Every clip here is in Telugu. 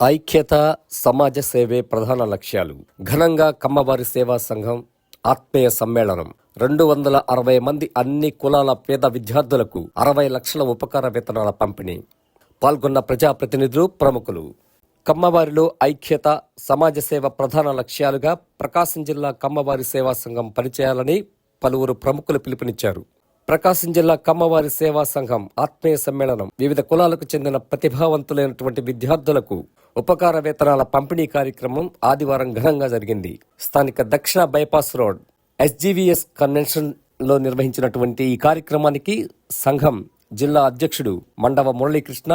ఐక్యత, సమాజ సేవే ప్రధాన లక్ష్యాలు. ఘనంగా కమ్మవారి సేవా సంఘం ఆత్మీయ సమ్మేళనం. 260 మంది అన్ని కులాల పేద విద్యార్థులకు 60 లక్షల ఉపకార వేతనాల పంపిణీ. పాల్గొన్న ప్రజాప్రతినిధులు, ప్రముఖులు. కమ్మవారిలో ఐక్యత, సమాజ సేవ ప్రధాన లక్ష్యాలుగా ప్రకాశం జిల్లా కమ్మవారి సేవా సంఘం పనిచేయాలని పలువురు ప్రముఖులు పిలుపునిచ్చారు. ప్రకాశం జిల్లా కమ్మవారి సేవా సంఘం ఆత్మీయ సమ్మేళనం వివిధ కులాలకు చెందిన ప్రతిభావంతులైనటువంటి విద్యార్థులకు ఉపకార వేతనాల పంపిణీ కార్యక్రమం ఆదివారం ఘనంగా జరిగింది. స్థానిక దక్షిణ బైపాస్ రోడ్ SGVS కన్వెన్షన్ లో నిర్వహించినటువంటి ఈ కార్యక్రమానికి సంఘం జిల్లా అధ్యక్షుడు మండవ మురళీకృష్ణ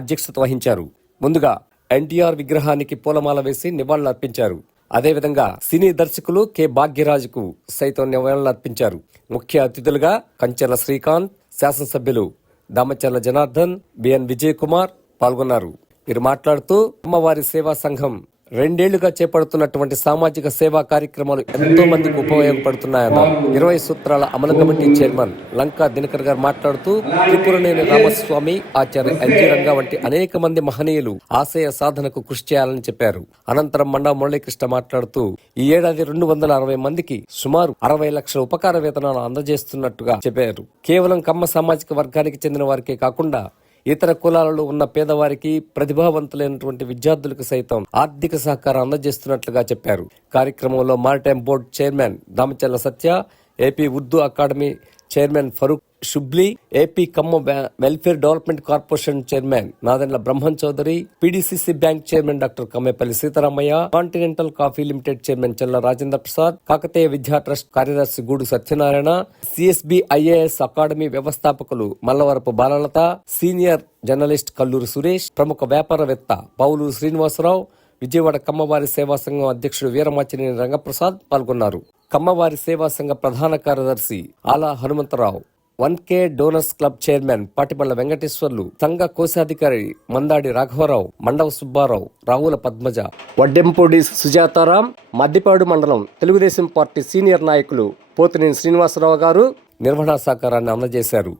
అధ్యక్షత వహించారు. ముందుగా NTR విగ్రహానికి పూలమాల వేసి నివాళులర్పించారు. అదేవిధంగా సినీ దర్శకులు K. భాగ్యరాజుకు సైతం నివాళులర్పించారు. ముఖ్య అతిథులుగా కంచెల శ్రీకాంత్, శాసనసభ్యులు దామచర్ల జనార్దన్, బిఎన్ విజయ్ కుమార్ పాల్గొన్నారు. వీరు మాట్లాడుతూ అమ్మవారి సేవా సంఘం 2 ఏళ్లుగా చేపడుతున్నటువంటి సామాజిక సేవా కార్యక్రమాలు ఎంతో మందికి ఉపయోగపడుతున్నాయన్నారు. 20 సూత్రాల అమలు కమిటీ చైర్మన్ లంకా దినకర్ గారు మాట్లాడుతూ త్రిపురనేని రామస్వామి, ఆచార్య NG రంగా వంటి అనేక మంది మహనీయులు ఆశయ సాధనకు కృషి చేయాలని చెప్పారు. అనంతరం మండవ మురళీకృష్ణ మాట్లాడుతూ ఈ ఏడాది 260 మందికి సుమారు 60 లక్షల ఉపకార వేతనాలు అందజేస్తున్నట్టుగా చెప్పారు. కేవలం కమ్మ సామాజిక వర్గానికి చెందిన వారికే కాకుండా ఇతర కులాలలో ఉన్న పేదవారికి, ప్రతిభావంతులైనటువంటి విద్యార్థులకు సైతం ఆర్థిక సహకారం అందజేస్తున్నట్లుగా చెప్పారు. కార్యక్రమంలో maritime board chairman Damacharla Satya, AP Urdu academy chairman Farooq Shubli, AP Kamma welfare development corporation chairman Nadendla Brahman Chowdary, PDCC bank chairman doctor Kammepalli Seetharamaiah, continental coffee limited chairman Chella Rajendra Prasad, Kakatiya విద్యా ట్రస్ట్ కార్యదర్శి గూడు సత్యనారాయణ, CSB IAS అకాడమీ వ్యవస్థాపకులు మల్లవరపు బాలలత, సీనియర్ జర్నలిస్ట్ కల్లూరు సురేష్, ప్రముఖ వ్యాపారవేత్త పౌలు శ్రీనివాసరావు, విజయవాడ కమ్మవారి సేవా సంఘం అధ్యక్షుడు వీరమాచినేని రంగప్రసాద్ పాల్గొన్నారు. కమ్మవారి సేవా సంఘ ప్రధాన కార్యదర్శి Aala Hanumantharao, 1K donors club chairman Patiballa Venkateswarlu, సంఘ కోశాధికారి మందాడి రాఘవరావు, మండవ సుబ్బారావు, రావుల పద్మజ, వడ్డెంపూడి సుజాతారాం, మద్దిపాడు మండలం తెలుగుదేశం పార్టీ సీనియర్ నాయకులు పోతినేని శ్రీనివాసరావు గారు నిర్వహణా సహకారాన్ని అందజేశారు.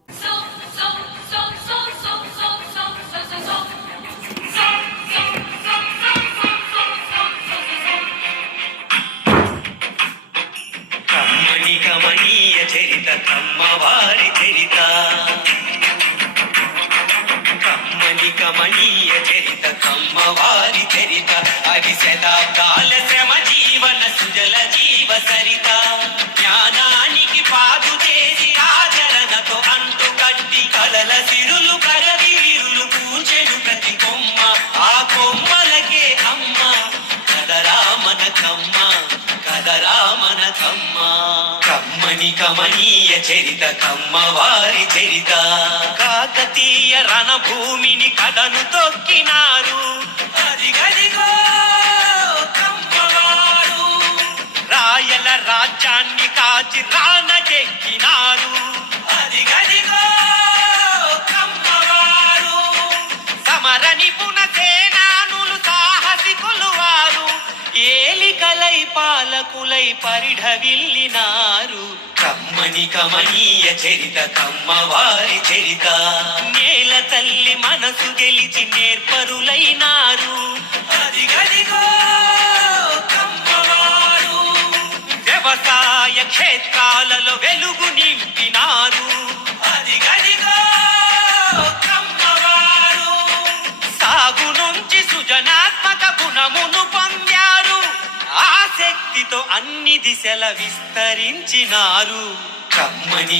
కమనీయ చరిత కమ్మవారి చరిత, కమనీయ చరిత కమ్మవారి చరిత, అది శతాబ్దాల శ్రమ జీవన సుజల జీవ సరిత, జ్ఞానానికి పాదు చేసి ఆచరణతో అంటు కట్టి కలల సిరులు కరవి విరులు పూచెను ప్రతి కొమ్మ, ఆ కొమ్మలకే అమ్మ కదరా మన కమ్మ, కదరా మన కమ్మ. కమనీయ చరిత కమ్మవారి చరిత, కాకతీయ రణభూమిని కథను తొక్కినారు, అదిగదిగో కమ్మవారు, రాయల రాజ్యాన్ని కాచి రానకెక్కినారు, అదిగదిగో కమ్మవారు, సమర నిపుణ సేనానులు సాహసికులు వారు, ఏలికలై పాలకులై పరిఢవిల్లినారు. కమనీయ చరిత కమ్మవారి చరిత, నేల తల్లి మనసు గెలిచి నేర్పరులైనారు, అదిగదిగో కమ్మవారు, వ్యవసాయ క్షేత్రాలలో వెలుగు నింపినారు, అదిగదిగో కమ్మవారు, సాగు నుంచి సృజనాత్మక గుణమును పొందారు, ఆసక్తితో అన్ని దిశల విస్తరించినారు.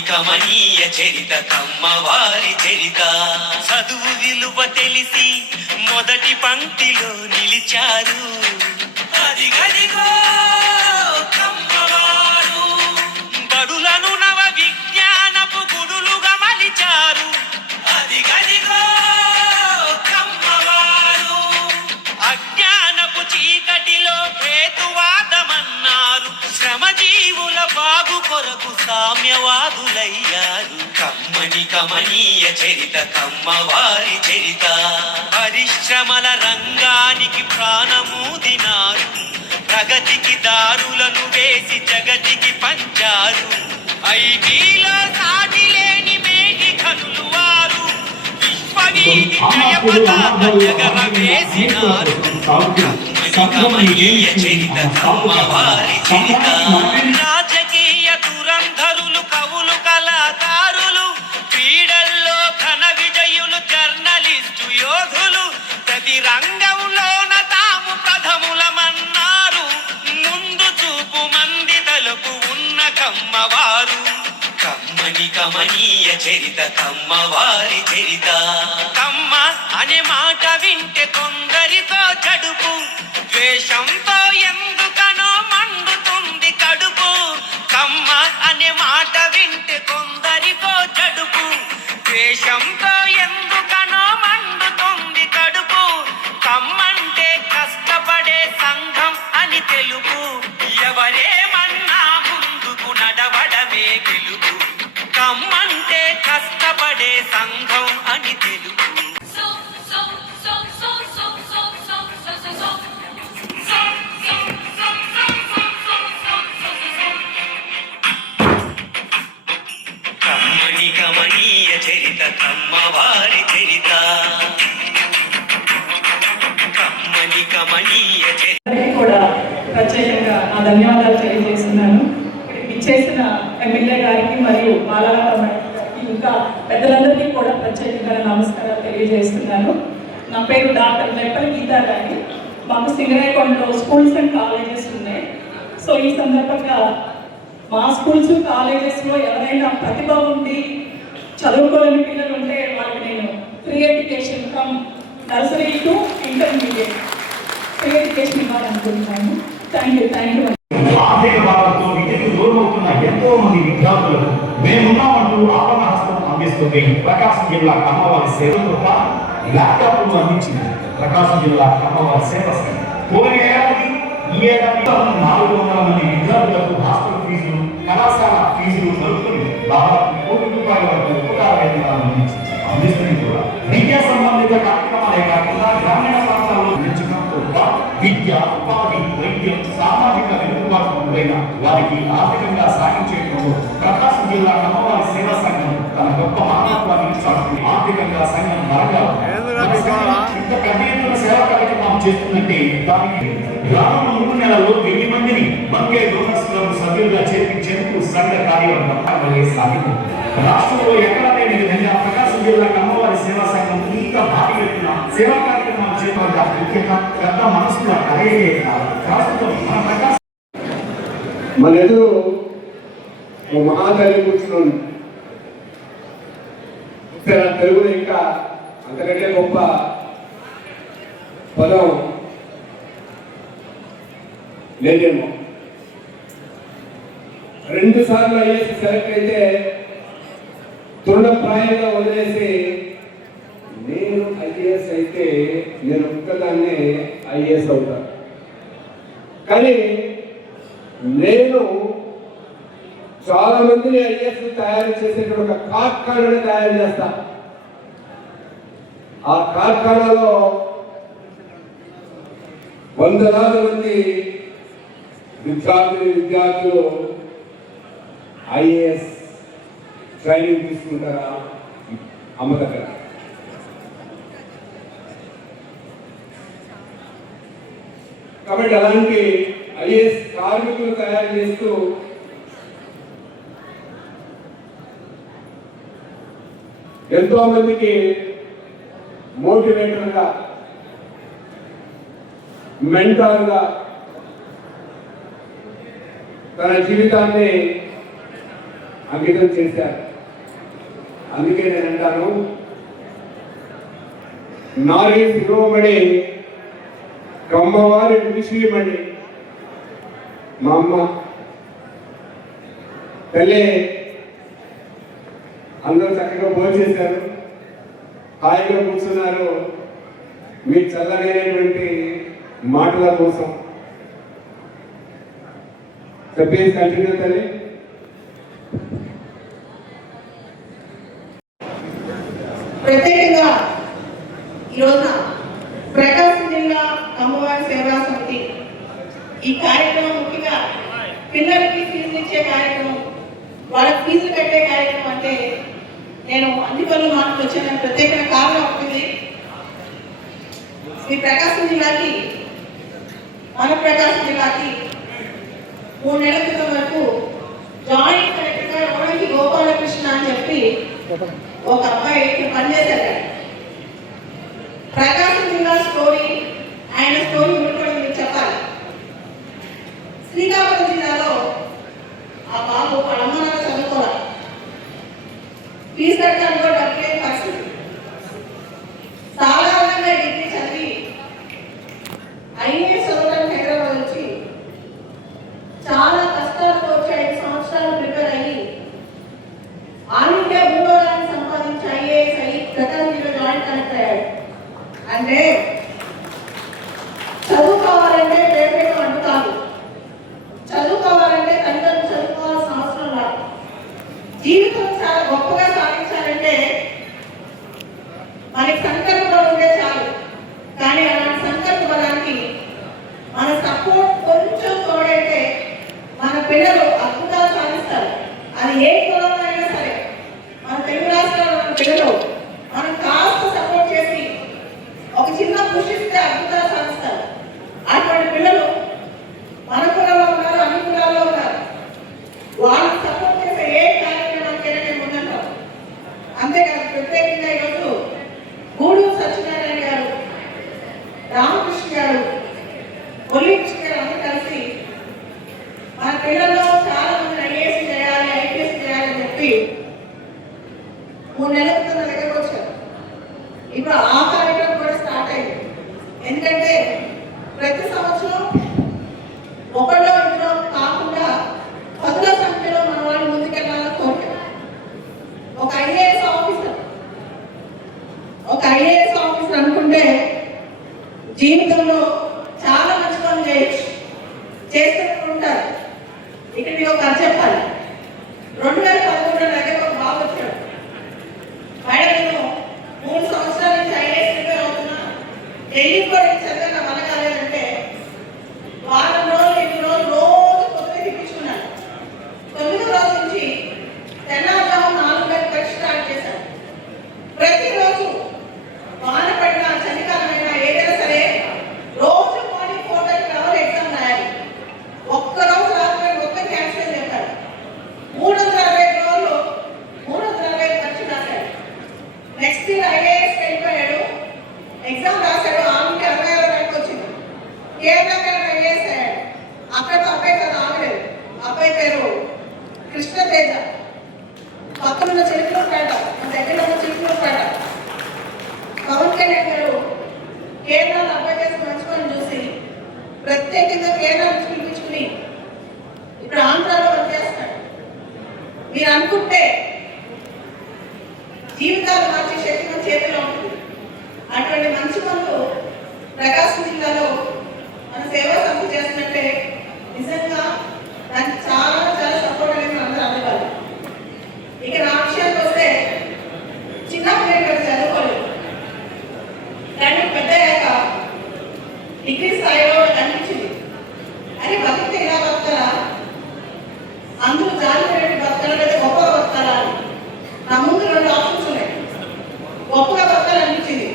కమనీయ చరిత కమ్మవారి చరిత, చదువు విలువ తెలిసి మొదటి పంక్తిలో నిలిచారు, అదిగదిగో కమ్మవారు, బడులను నవ విజ్ఞానపు గుడులుగా మలిచారు, అదిగదిగో కమ్మవారు, అజ్ఞానపు చీకటిలో హేతువాదమన్నారు, శ్రమజీవుల బాగు కొరకు సామ్యవాదులయ్యారు. కమనీయ చరిత కమ్మవారి చరిత, పరిశ్రమల రంగానికి ప్రాణమూదినారు, ప్రగతికి దారులను వేసి జగతికి పంచారు, ఐటీలో సాటి లేని మేటి కనులు వారు, విశ్వ వీధి జయ పతాక ఎగరవేసినారు. కమ్మనీయ చరిత కమ్మవారి చరిత. రాజకీయ దురంధరులు, కవులు, కళాకారులు, క్రీడల్లో ఘన విజయులు, జర్నలిస్టు యోధులు ప్రతి రంగంలోన తాము ప్రథములమన్నారు. ముందు చూపు మంది తలకు ఉన్న కమ్మవారు. కమ్మని కమనీయ చరిత కమ్మవారి చరిత. కమ్మ అనే మాట వింటే కొందరితో చడుపు, ద్వేషంతో ఎందుకనో మండుతుంది కడుపు. కమ్మ అనే మాట వింటే కొందరితో చడుపు, ద్వేషంతో ఎందుకనో మండుతుంది కడుపు. కమ్మంటే కష్టపడే సంఘం అని తెలుపు, ఎవరేమన్నా ముందుకు నడవడమే గెలుపు. కమ్మంటే కష్టపడే సంఘం అని తెలుపు. కమ్మని కమనీయ చరిత కమ్మవారి చరిత. కమ్మని కమనీయ చరిత. అందరికీ కూడా ప్రత్యేకంగా నా ధన్యవాదాలు తెలియజేస్తున్నాను. ఇచ్చేసిన ఎమ్మెల్యే గారికి మరియు బాలలత గారికి ఇంకా పెద్దలందరికీ కూడా ప్రత్యేకంగా నమస్కారాలు తెలియజేస్తున్నాను. నా పేరు డాక్టర్ నెప్పల్ గీతా గారి. మాకు సింగరాయకొండలో స్కూల్స్ అండ్ కాలేజెస్ ఉన్నాయి. సో ఈ సందర్భంగా మా స్కూల్స్ కాలేజెస్లో ఎవరైనా ప్రతిభ ఉండి చదువుకోలేని పిల్లలు ఉంటే వాళ్ళకి నేను free education from nursery to intermediate free education ఇవ్వాలనుకుంటున్నాను. Thank you. ఆర్థిక భారంతో విద్యకు దూరమవుతున్న ఎంతో మంది విద్యార్థులకు మేమున్నామంటూ ఆపద హస్తం అందిస్తుంది ప్రకాశం జిల్లా కమ్మవారి సేవతో ల్యాప్టాప్లు అందించింది ప్రకాశం జిల్లా కమ్మవారి సేవ సంఘం. పోయిన ఏడాది ఈ ఏడాది 400 మంది విద్యార్థులకు హాస్టల్ ఫీజులు, కళాశాల ఫీజులు జరుపుకుని దాదాపు ₹1 కోట్ల వరకు ఉపకార వేతనాలను అందిస్తుంది కూడా. విద్యా సంబంధిత కార్యక్రమాలే కాకుండా గ్రామీణ ప్రాంతాల్లో పెంచడంతో విద్య, ఉపాధి, వైద్యం, సామాజిక వెనుకబాటు గురైన వారికి ఆర్థికంగా సాగించేందుకు ప్రకాశం జిల్లా కమ్మవారి సేవా సంఘం తన గొప్ప మానవత్వాన్ని చాటుతుంది. ఆర్థికంగా సంఘం బలంగా ఇంత పెద్ద ఎత్తున సేవా కార్యక్రమం చేస్తుందంటే దానికి గ్రామంలో 3 నెలల్లో 1000 మందిని మంగే డోనర్స్ క్లబ్ సభ్యులుగా చేర్పించేందుకు సంఘ కార్యవర్గం సాగింది. రాష్ట్రంలో ఎక్కడా లేని విధంగా ప్రకాశం జిల్లా కమ్మవారి సేవా సంఘం ఇంత భారీ ఎత్తున సేవా కార్యక్రమాలు చేపట్ట ముఖ్యంగా పెద్ద మనసుల కలయికే ప్రస్తుతం మన ప్రకాశం మన ఎదురు మహాతల్లి కూర్చుని తెలుగులో ఇంకా అంతకంటే గొప్ప పదం లేదేమో. 2 సార్లు ఐఏఎస్ సెలెక్ట్ అయితే తృణప్రాయంగా వదిలేసి నేను ఐఏఎస్ అయితే నేను ఒక్కదాన్నే ఐఏఎస్ అవుతాను, కానీ నేను చాలా మందిని ఐఏఎస్ తయారు చేసేటువంటి ఒక కార్ఖానాని తయారు చేస్తా. ఆ కార్ఖానాలో వందలాది మంది విద్యార్థులు ఐఏఎస్ ట్రైనింగ్ తీసుకుంటారా అమ్మ దగ్గర. కాబట్టి అలాంటి ఐఏఎస్ కార్మికులు తయారు చేస్తూ ఎంతో మందికి మోటివేటర్గా, మెంటార్గా తన జీవితాన్ని అంకితం చేశారు. అందుకే నేను అంటాను, నారీ శిరోమణి కమ్మవారి విషయమణి మా అమ్మ తల్లి. అందరూ చక్కగా భోంచేశారు, హాయిగా కూర్చున్నారు. మీ చల్లగైనటువంటి మాటల కోసం ప్లీజ్ కంటిన్యూ తల్లి. ప్రత్యేకంగా ఈరోజున ప్రకాశం జిల్లా అమ్మవారి సేవా సమితి ఈ కార్యక్రమం ముఖ్యంగా పిల్లలకి ఫీజులు ఇచ్చే కార్యక్రమం, వాళ్ళకి ఫీజులు కట్టే కార్యక్రమం అంటే నేను అన్ని పనులు మాటలు వచ్చాను. ప్రత్యేకమైన కారణం అవుతుంది. ఈ ప్రకాశం జిల్లాకి, మన ప్రకాశం జిల్లాకి 3 నెలల క్రితం వరకు జాయింట్ కలెక్టర్గా రోణకి గోపాలకృష్ణ అని చెప్పి ఒక అబ్బాయి ఇక్కడ పనిచేశారు. ప్రకాశం జిల్లా స్టోరీ, ఆయన స్టోరీ కూడా మీకు చెప్పాలి. శ్రీకాకుళం జిల్లాలో ఆ బాబు అమ్మనాన్న చదువుకోవాలి, ఫీజు కట్టడానికి కూడా డబ్బు లేని పరిస్థితి. సాధారణంగా డిగ్రీ చదివి ఐఏఎస్ చదవడానికి హైదరాబాద్ వచ్చి చాలా కష్టాలతో వచ్చి 5 సంవత్సరాలు ప్రిపేర్ అయ్యి ఆల్ ఇండియా 3వ ర్యాంక్ సంపాదించి ఐఏఎస్ అయ్యి ప్రకాశం జిల్లా జాయింట్ కలెక్టర్ అయ్యాడు. అంటే చదువుకోవాలంటే పేపర్ అంటు కాదు, చదువుకోవాలంటే తల్లిదండ్రులు చదువుకోవాల్సిన అవసరం రాదు. జీవితం చాలా గొప్పగా సాధించాలంటే మనకి సంకల్ప బలం ఉంటే చాలు. కానీ అలాంటి సంకల్ప బలానికి మన సపోర్ట్ కొంచెం తోడైతే మన పిల్లలు అద్భుతాలు సాధిస్తారు. అది ఏ కులంలో అయినా సరే, మన తెలుగు రాష్ట్రాల్లో మన పిల్లలు మనం కాస్త సపోర్ట్ చేసి ఒక చిన్న కృషి ఇస్తే అద్భుతాలు సాధిస్తారు. అటువంటి పిల్లలు మన కులంలో ఉన్నారు, అన్ని కులాల్లో ఉన్నారు. వాళ్ళని సపోర్ట్ చేసే ఏ కార్యక్రమానికైనా నేను ముందంటాను. అంతేకాదు, ప్రత్యేకంగా ఈరోజు గూడూరు సత్యనారాయణ గారు, రామకృష్ణ గారు, ఒలికృష్ణ గారు అందరూ కలిసి మన పిల్లల్లో చాలా మంది ఐఏఎస్ చేయాలి, ఐపీఎస్ చేయాలని చెప్పి 3 నెలల క్రితం నా దగ్గరకు వచ్చారు. ఇప్పుడు ఆ కార్యక్రమం కూడా స్టార్ట్ అయింది. ఎందుకంటే ప్రతి సంవత్సరం ఒకళ్ళో ఇద్దరు కాకుండా 10ల సంఖ్యలో మన వాళ్ళు ముందుకెళ్ళాలని కోరిక. ఒక ఐఏఎస్ ఆఫీసర్ అనుకుంటే జీవితంలో చాలా మంచి పనులు చేయొచ్చు, చేస్తూ ఉంటారు. ఇక్కడ మీకు ఒక కథ చెప్పాలి. 2013 దగ్గర ఒక బాబు వచ్చాడు. మేడం, నేను 3 సంవత్సరాల నుంచి ఐఏఎస్ ప్రిపేర్ అవుతున్నా, ఢిల్లీ కూడా చదివా, నా వల్ల కాలేదంటే వారం రోజులు 8 రోజులు రోజు పొద్దున తిప్పించుకున్నాను. 9వ రోజు నుంచి తెల్లారుజాము 4 గంటలకు పరీక్ష స్టార్ట్ చేశాను. ప్రతిరోజు వాన పడినా, చలికాలమైనా, ఏదైనా సరే రోజు మార్నింగ్ 4:30 రావాలి, ఎగ్జామ్ రాయాలి. ఒక్కరోజు రాత్రి మొత్తం క్యాన్సిల్ చెప్పారు. 365 రోజులు 365 పరీక్ష రాశాడు. నెక్స్ట్ ఇయర్ ఐఏఎస్ వెళ్ళిపోయాడు, ఎగ్జామ్ రాశాడు. ఆమెకి 66 ర్యాంక్ వచ్చింది. కేరళ ఐఏఎస్ అయ్యాడు. అక్కడ అబ్బాయి కాదు, ఆగలేదు. అబ్బాయి పేరు కృష్ణతేజ. పక్కన చిలుకూరుపేట, మన దగ్గర ఉన్న చిలుకూరుపేట. పవన్ కళ్యాణ్ గారు కేరళ అబ్బాయి చేసిన మంచి పని చూసి ప్రత్యేకంగా కేరళ నుంచి పిలిపించుకుని ఇప్పుడు ఆంధ్రాలో పనిచేస్తాడు. మీరు అనుకుంటే జీవితాలు మార్చే శక్తి మన చేతిలో ఉంటుంది. అటువంటి మంచి పనులు ప్రకాశం జిల్లాలో మన సేవా సంస్థ చేస్తున్నట్టే నిజంగా దానికి చాలా చాలా సపోర్ట్ అనేది మనందరూ అందుకోవాలి. ఇక నా విషయానికి వస్తే, చిన్నప్పుడు నేను చదువుకోలేదు, కానీ పెద్ద అయ్యాక డిగ్రీ స్థాయిలో అనిపించింది, అని బతికితే ఇలా బతకాలా, అందరూ జాగ్రత్త బతకాలా లేదా గొప్పగా బతకాలా అని. నా ముందు 2 ఆప్షన్స్ ఉన్నాయి. గొప్పగా బతకాలనిపించింది,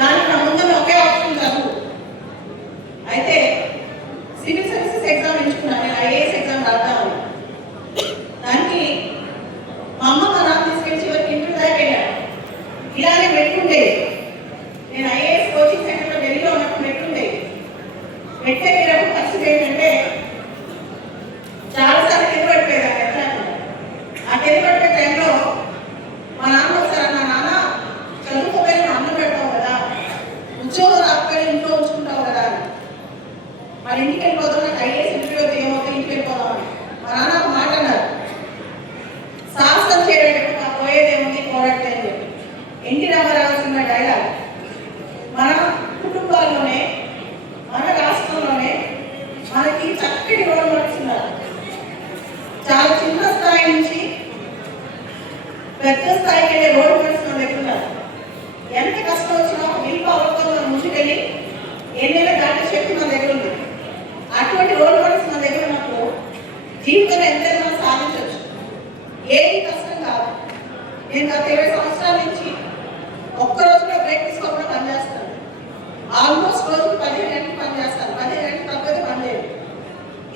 దానికి నా ముందు ఒకే ఆప్షన్ చదువు. అయితే సివిల్ సర్వీసెస్ ఎగ్జామ్ ఎంచుకున్నాను. నేను ఐఏఎస్ ఎగ్జామ్ రాద్దామని. దానికి మా అమ్మ మా నాన్న తీసుకెళ్ళి చివరికి ఇంటి దాకా వెళ్ళాను. ఇలానే పెట్టుకుంటే నేను ఐఏఎస్ కోచింగ్ సెంటర్లో ఢిల్లీలో ఉన్నప్పుడు పెట్టుకుంటే పెట్టేటప్పుడు పరిస్థితి ఏంటంటే చాలాసార్లు కింద పడిపోయేదాన్ని. ఎట్లా ఆ కింద పడిపోయే టైంలో మా నాన్న ఒకసారి అన్నా, నాన్న చదువుకోపోయి నువ్వు అన్నం పెడతావు కదా, ఉద్యోగం రాకపోయి ఇంట్లో ఉంచుకుంటావు కదా, మరి ఇంటికి వెళ్ళిపోతాం, నాకు ఐఏఎస్ ఇంటర్వ్యూ ఏమవుతుంది, ఇంటికి వెళ్ళిపోదామని. మా నాన్న ఒక మాట అన్నారు, సాహసం చేయడానికి నాకు పోయేదేముంది, పోరాడితే అని చెప్పి. NT Rama Rao cinema dialogue. మన కుటుంబాల్లోనే, మన రాష్ట్రంలోనే మనకి చక్కటి రోల్ మోడల్స్ ఉన్నారు. చాలా చిన్న స్థాయి నుంచి పెద్ద స్థాయికి వెళ్ళే రోల్ మోడల్స్ మన దగ్గర ఉన్నారు. ఎంత కష్టం వచ్చినా విల్ పవర్తో మనం ముందుకెళ్ళి ఎన్నైనా దాటే శక్తి మన దగ్గర ఉంది. అటువంటి రోల్ మోడల్స్ మన దగ్గర ఉన్నప్పుడు జీవితంలో ఎంతైనా మనం సాధించవచ్చు. ఏది కష్టం కాదు. నేను గత 20 సంవత్సరాల నుంచి ఒక్క రోజులో బ్రేక్ తీసుకోకుండా పనిచేస్తాను. ఆల్మోస్ట్ రోజుకి 15 గంటలు పనిచేస్తాను. 15 గంటలు తప్పదే పని లేదు.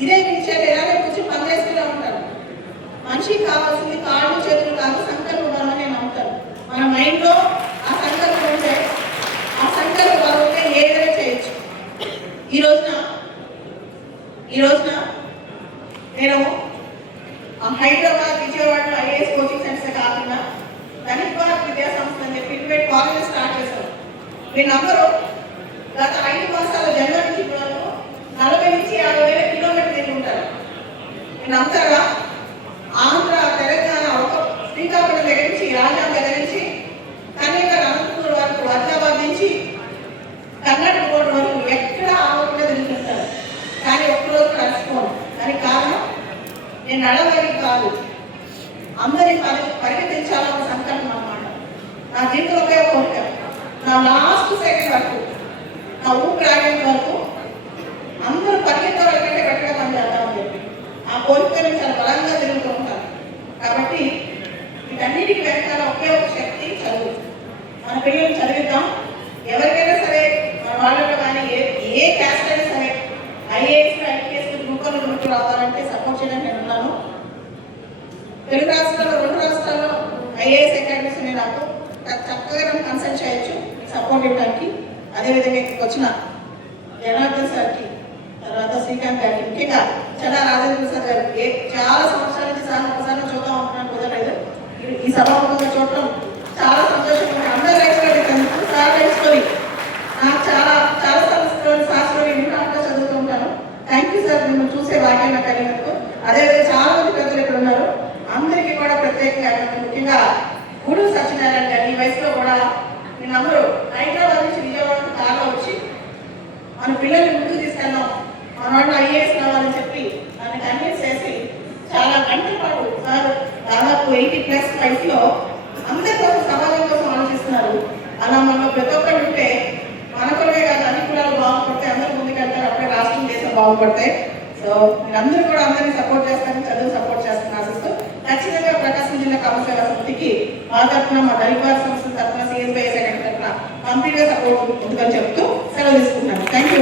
ఇదే పిలిచేది ఇలాగే కూర్చొని పనిచేస్తూనే ఉంటాను. మనిషికి కావాల్సింది కాళ్ళు చేతులు కాదు, సంకల్పం ఉండాలని నేను నమ్ముతాను. మన మైండ్లో ఆ సంకల్పం ఉంటే, ఆ సంకల్పం బలం ఉంటే ఏదైనా చేయొచ్చు. ఈ రోజున నేను హైదరాబాద్, విజయవాడలో ఐఏఎస్ కోచింగ్ సెంటర్స్ కాకుండా ధనిక విద్యా సంస్థ అని చెప్పి ఇంటిమేట్ కాలేజ్ స్టార్ట్ చేశాను. మీరందరూ గత 5 మాసాల జనవరి నుంచి ఇప్పటి వరకు 40 నుంచి 50,000 కిలోమీటర్లు తిరుగుంటారు. నేను అంతగా ఆంధ్ర, తెలంగాణ, ఒక శ్రీకాకుళం దగ్గర నుంచి, రాజాం దగ్గర నుంచి, కన్యాకుమారి, అనంతపురం వరకు, హైదరాబాద్ నుంచి కర్ణాటక బోర్డు వరకు ఎక్కడ ఆగకుండా తిరుగుతుంటారు. కానీ ఒక్కరోజు కలిసిపోను. దానికి కారణం నేను నడవడానికి కాదు, అందరినీ పరిగెత్తించాలన్న సంకల్పం అన్నమాట. నా జీవితంలో ఒకే కోరిక, నా లాస్ట్ సెకండ్ వరకు, నా ఊపిరి ఆగేంత వరకు అందరూ పరిగెత్తే వాళ్ళకంటే గట్టిగా పని చేద్దామని చెప్పి ఆ కోరికని చాలా బలంగా తిరుగుతూ ఉంటాను. కాబట్టి వీటన్నిటికీ వెనకాల ఒకే ఒక శక్తి, చదువు. మన పిల్లలు చదివిద్దాం. ఎవరికైనా సరే మన వాళ్ళలో కానీ ఏ క్యాస్ట్ అయినా సరే ఐఏఎస్, ఐపీఎస్, గ్రూప్ రావాలంటే సపోర్ట్ చేయడానికి నేను ఉన్నాను. తెలుగు రాష్ట్రాల్లో 2 రాష్ట్రాల్లో ఐఏఎస్ అకాడమీస్ ఉన్నాయి. నాకు చక్కగా నన్ను కన్సల్ట్ చేయొచ్చు, సపోర్ట్ ఇవ్వడానికి. అదేవిధంగా ఇక్కడికి వచ్చిన జనార్దన్ సార్కి, తర్వాత శ్రీకాంత్ గారికి, ముఖ్యంగా చాలా రాజేంద్ర ప్రసాద్ గారికి చాలా సంవత్సరాల నుంచి ఒకసారి చూద్దాం అనుకున్నాను, కుదరలేదు. ఈ సభాముఖంగా చూడటం చాలా సంతోషంగా ఉంది. అందరూ రైతులు సార్ రైతులు నాకు చాలా సంవత్సరాలు శాస్త్రం ఇంట్లో చదువుతూ ఉంటాను. థ్యాంక్ యూ సార్, మిమ్మల్ని చూసే భాగ్యం నాకు కలిగినందుకు. అదేవిధంగా చాలా మంది పెద్దలు ఇక్కడ ఉన్నారు, అందరికీ కూడా ప్రత్యేకంగా, ముఖ్యంగా గూడూరు సత్యనారాయణ గారు ఈ వయసులో కూడా నేను అందరూ హైదరాబాద్ నుంచి విజయవాడకు కారులో వచ్చి మన పిల్లల్ని ముందుకు తీసుకెళ్ళాం, మన వాళ్ళు ఐఏఎస్ కావాలని చెప్పి దాన్ని కన్విన్స్ చేసి చాలా గంటల పాటు సార్ దాదాపు 80+ వయసులో అందరి కోసం, సమాజం కోసం ఆలోచిస్తున్నారు. అలా మనలో ప్రతి ఒక్కరు ఉంటే మన కులమే కాదు, అన్ని కులాలు బాగుపడతాయి, అందరూ ముందుకెళ్తారు, అప్పుడే రాష్ట్రం, దేశం బాగుపడతాయి. సో మీరందరూ కూడా అందరినీ సపోర్ట్ చేస్తారని, చదువు సపోర్ట్ చేస్తారని ఆశిస్తూ ఖచ్చితంగా ప్రకాశం జిల్లా కామసేవా సమితికి మా తరఫున, మా ధనిక సంస్థ తరఫున, సిఎస్బై సెక్రటరీ తరఫున కంప్లీట్గా సపోర్ట్ ఉంటుందని చెప్తూ సెలవు తీసుకుంటున్నాను. Thank you.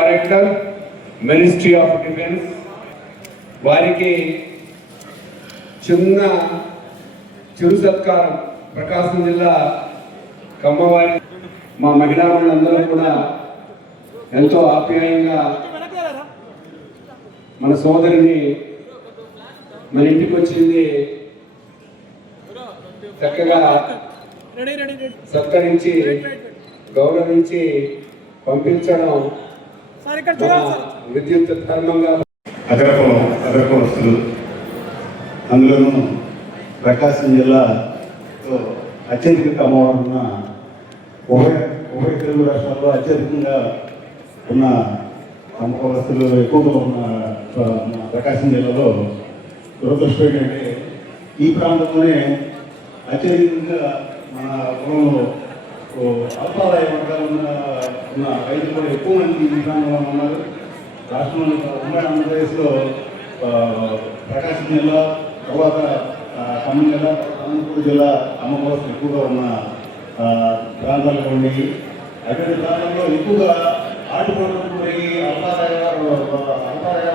Director, ministry of defence వారికి చిరు సత్కారం. ప్రకాశం జిల్లా కమ్మవారి మా మహిళా వాళ్ళందరూ కూడా ఎంతో ఆప్యాయంగా మన సోదరిని మన ఇంటికి వచ్చింది చక్కగా సత్కరించి గౌరవించి పంపించడం మన విద్యుత్ ధర్మంగా. అగ్రకులస్తులు, అందులోనూ ప్రకాశం జిల్లాలో అత్యధిక కమ్మవారు ఉన్న ఉభయ తెలుగు రాష్ట్రాల్లో అత్యధికంగా ఉన్న కమ్మకులస్తులు ఎక్కువగా ఉన్న ప్రకాశం జిల్లాలో దురదృష్టం ఏంటంటే ఈ ప్రాంతంలోనే అత్యధికంగా మన కులంలో అల్పాదాయ వర్గాలు ఉన్న రైతులు కూడా ఎక్కువ మంది ఈ ప్రాంతంలో ఉన్నారు. రాష్ట్రంలో ఉమ్మడి ఆంధ్రప్రదేశ్లో ప్రకాశం జిల్లా, తర్వాత ఖమ్మం జిల్లా, అనంతపురం జిల్లా అమ్మకోసం ఎక్కువగా ఉన్న ప్రాంతాలు ఉండేవి. అటువంటి ప్రాంతంలో ఎక్కువగా ఆటుపోవడం పోయి అల్పాదాయ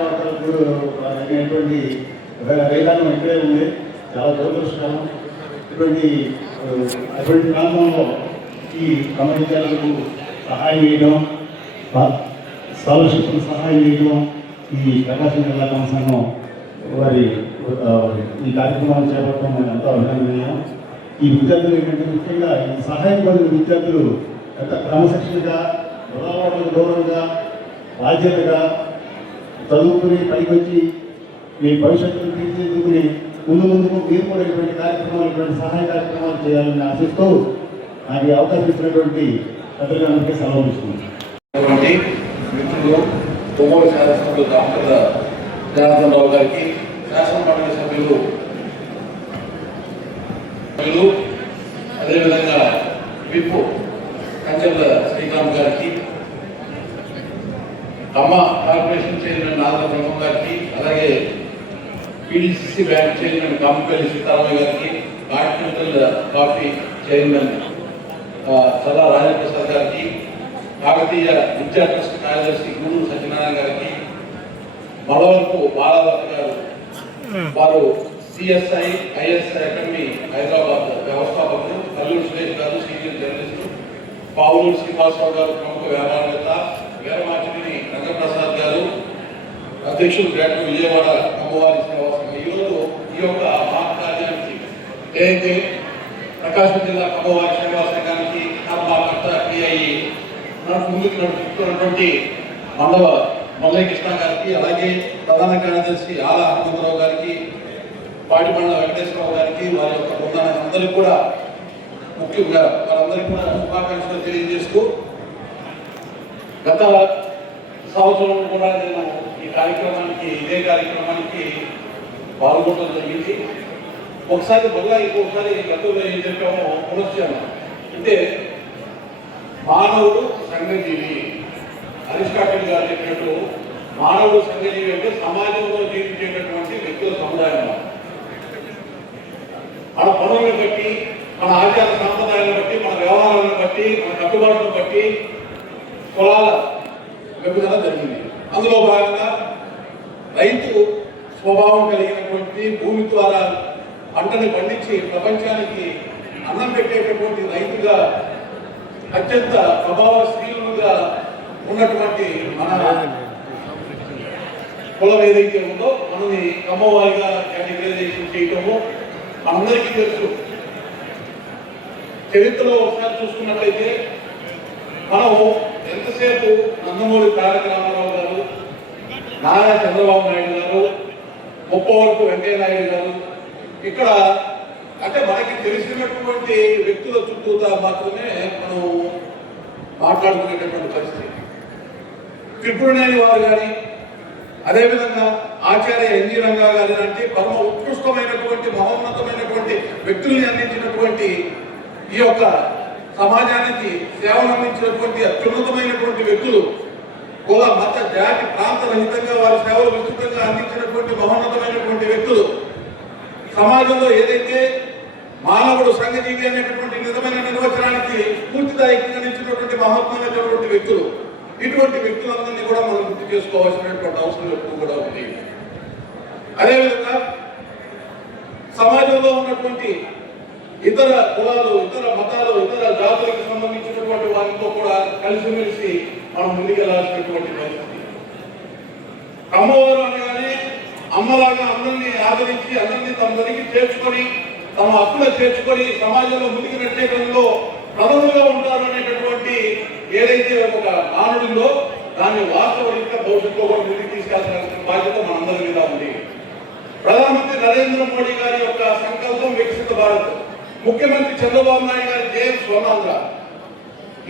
వర్గాలకు అయినటువంటి రైతాంగం ఇక్కడే ఉంది. చాలా దురదృష్టకరం. అటువంటి ప్రాంతంలో ఈ కమర్షియల్లకు సహాయం చేయడం, స్కాలర్షిప్లు సహాయం చేయడం ఈ ప్రకాశం జిల్లా సంఘం వారి ఈ కార్యక్రమాలు చేపట్టడం మనకు ఎంతో అభినందనీయం. ఈ విద్యార్థులు ఏంటంటే ముఖ్యంగా ఈ సహాయం పొందిన విద్యార్థులు ఎంత క్రమశిక్షణగా, ఉదాహరణకు దూరంగా, బాధ్యతగా చదువుకుని పైకి వచ్చి మీ భవిష్యత్తును తీర్చిదిద్దుకుని ముందుకు మీరు కూడా ఇటువంటి కార్యక్రమాలు, ఇటువంటి సహాయ కార్యక్రమాలు చేయాలని ఆశిస్తూ నాకు ఈ అవకాశం ఇచ్చినటువంటి పెద్దలందరికీ సెలవు తీసుకుంటున్నాను. మిత్రులు తొమ్మూరు శాసనసభ్యులు డాక్టర్ జనార్దన్ రావు గారికి, శాసన మండలి సభ్యులు అదేవిధంగా విప్పు కంచెల శ్రీకాంత్ గారికి, అమ్మ కార్పొరేషన్ చైర్మన్ నాద బ్రహ్మ గారికి, అలాగే PDCC bank chairman Kampalli Sitaramaiah గారికి, continental coffee chairman Challa Rajaprasad గారికి, కాకతీయ విద్యా ట్రస్ట్ కార్యదర్శి గూడూరు సత్యనారాయణ గారికి, మలవరపు బాలలత గారు, వారు సిఎస్ఐ ఐఎస్ఐ అకాడమీ హైదరాబాద్ వ్యవస్థాపకులు, కల్లూరు సురేష్ గారు సీనియర్ జర్నలిస్టు, పావులూరు శ్రీనివాసరావు గారు ప్రముఖ వ్యాపారవేత్త, వీరమాచిని రంగప్రసాద్ గారు అధ్యక్షులు గ్రేటర్ విజయవాడ అమ్మవారి సేవా సంఘం. ఈరోజు ఈ యొక్క మహాకార్యానికి ఏదైతే ప్రకాశం జిల్లా అమ్మవారి సేవా సంఘానికి ధర్మకర్త పిఐ ముందుకు నడుపుతున్నటువంటి మండవ మల్లయ్య కృష్ణ గారికి, అలాగే ప్రధాన కార్యదర్శి ఆల హనుమంతరావు గారికి, పాటిబండ వెంకటేశ్వరరావు గారికి, వారి యొక్క బృందానికి అందరికీ కూడా ముఖ్యంగా వారందరికీ కూడా శుభాకాంక్షలు తెలియజేస్తూ, గత సంవత్సరం కూడా నేను ఇదే కార్యక్రమానికి పాల్గొనడం జరిగింది. ఒకసారి మళ్ళా ఇంకొకసారి గతంలో ఏం చెప్పామో పునశ్చాను. అంటే మానవుడు సంఘజీవి, అరిస్టాటిల్ గారు చెప్పినట్టు మానవుడు సంఘజీవి అంటే సమాజంలో జీవించేటటువంటి వ్యక్తుల సముదాయం. మన పనులను బట్టి, మన ఆచార సాంప్రదాయాలను బట్టి, మన వ్యవహారాలను బట్టి, మన కట్టుబాట్లను బట్టి కులాల విభజన జరిగింది. అందులో భాగంగా రైతు స్వభావం కలిగినటువంటి, భూమి ద్వారా పంటని పండించి ప్రపంచానికి అన్నం పెట్టేటటువంటి రైతుగా అత్యంత ప్రభావశీలుగా ఉన్నటువంటి మన కులం ఏదైతే ఉందో మనని కమ్మవారిగా కేటగిరైజేషన్ చేయటము మనందరికీ తెలుసు. చరిత్రలో ఒకసారి చూసుకున్నట్లయితే మనం ఎంతసేపు నందమూరి తారక రామారావు గారు, నారా చంద్రబాబు నాయుడు గారు, ముప్పవరపు వెంకయ్య నాయుడు గారు, ఇక్కడ అంటే మనకి తెలిసినటువంటి వ్యక్తుల చుట్టూతా మాత్రమే మనం మాట్లాడుకునేటటువంటి పరిస్థితి. త్రిపురనేని వారు కానీ, అదేవిధంగా ఆచార్య ఎన్జి రంగా గారి లాంటి పరమ ఉత్కృష్టమైనటువంటి మహోన్నతమైనటువంటి వ్యక్తుల్ని అందించినటువంటి ఈ యొక్క సమాజానికి సేవలు అందించినటువంటి అత్యున్నతమైనటువంటి వ్యక్తులు, కుల మత జాతి ప్రాంత రహితంగా వారి సేవలు విస్తృతంగా అందించినటువంటి మహోన్నతమైనటువంటి వ్యక్తులు, సమాజంలో ఏదైతే మానవుడు సంఘజీవి అనేటటువంటి నిజమైన నిర్వచనానికి స్ఫూర్తిదాయకంగా నిలిచినటువంటి మహోన్నతమైనటువంటి వ్యక్తులు, ఇటువంటి వ్యక్తులందరినీ కూడా మనం గుర్తు చేసుకోవాల్సినటువంటి అవసరం ఎప్పుడు కూడా ఉంది. అదేవిధంగా సమాజంలో ఉన్నటువంటి ఇతర కులాలు, ఇతర మతాలు, ఇతర జాతులకు సంబంధించినటువంటి వారితో కూడా కలిసిమెలిసి మనం ముందుకెళ్లాల్సినటువంటి పరిస్థితి. అమ్మవారు అనగానే అమ్మలాగా అందరినీ ఆదరించి, అందరినీ తమ దగ్గరికి చేర్చుకొని, తమ హక్కులు చేర్చుకొని సమాజంలో ముందుకు నెట్టేయడంలో ప్రథములుగా ఉంటారు అనేటటువంటి ఏదైతే ఒక మానవుడిలో దాన్ని వాస్తవిక భవిష్యత్తులో కూడా ముందుకు తీసుకెళ్లాల్సిన బాధ్యత మనందరి మీద ఉంది. ప్రధానమంత్రి నరేంద్ర మోడీ గారి యొక్క సంకల్పం వికసిత భారత్, ముఖ్యమంత్రి చంద్రబాబు నాయుడు గారి జయం స్వర్ణాంధ్ర,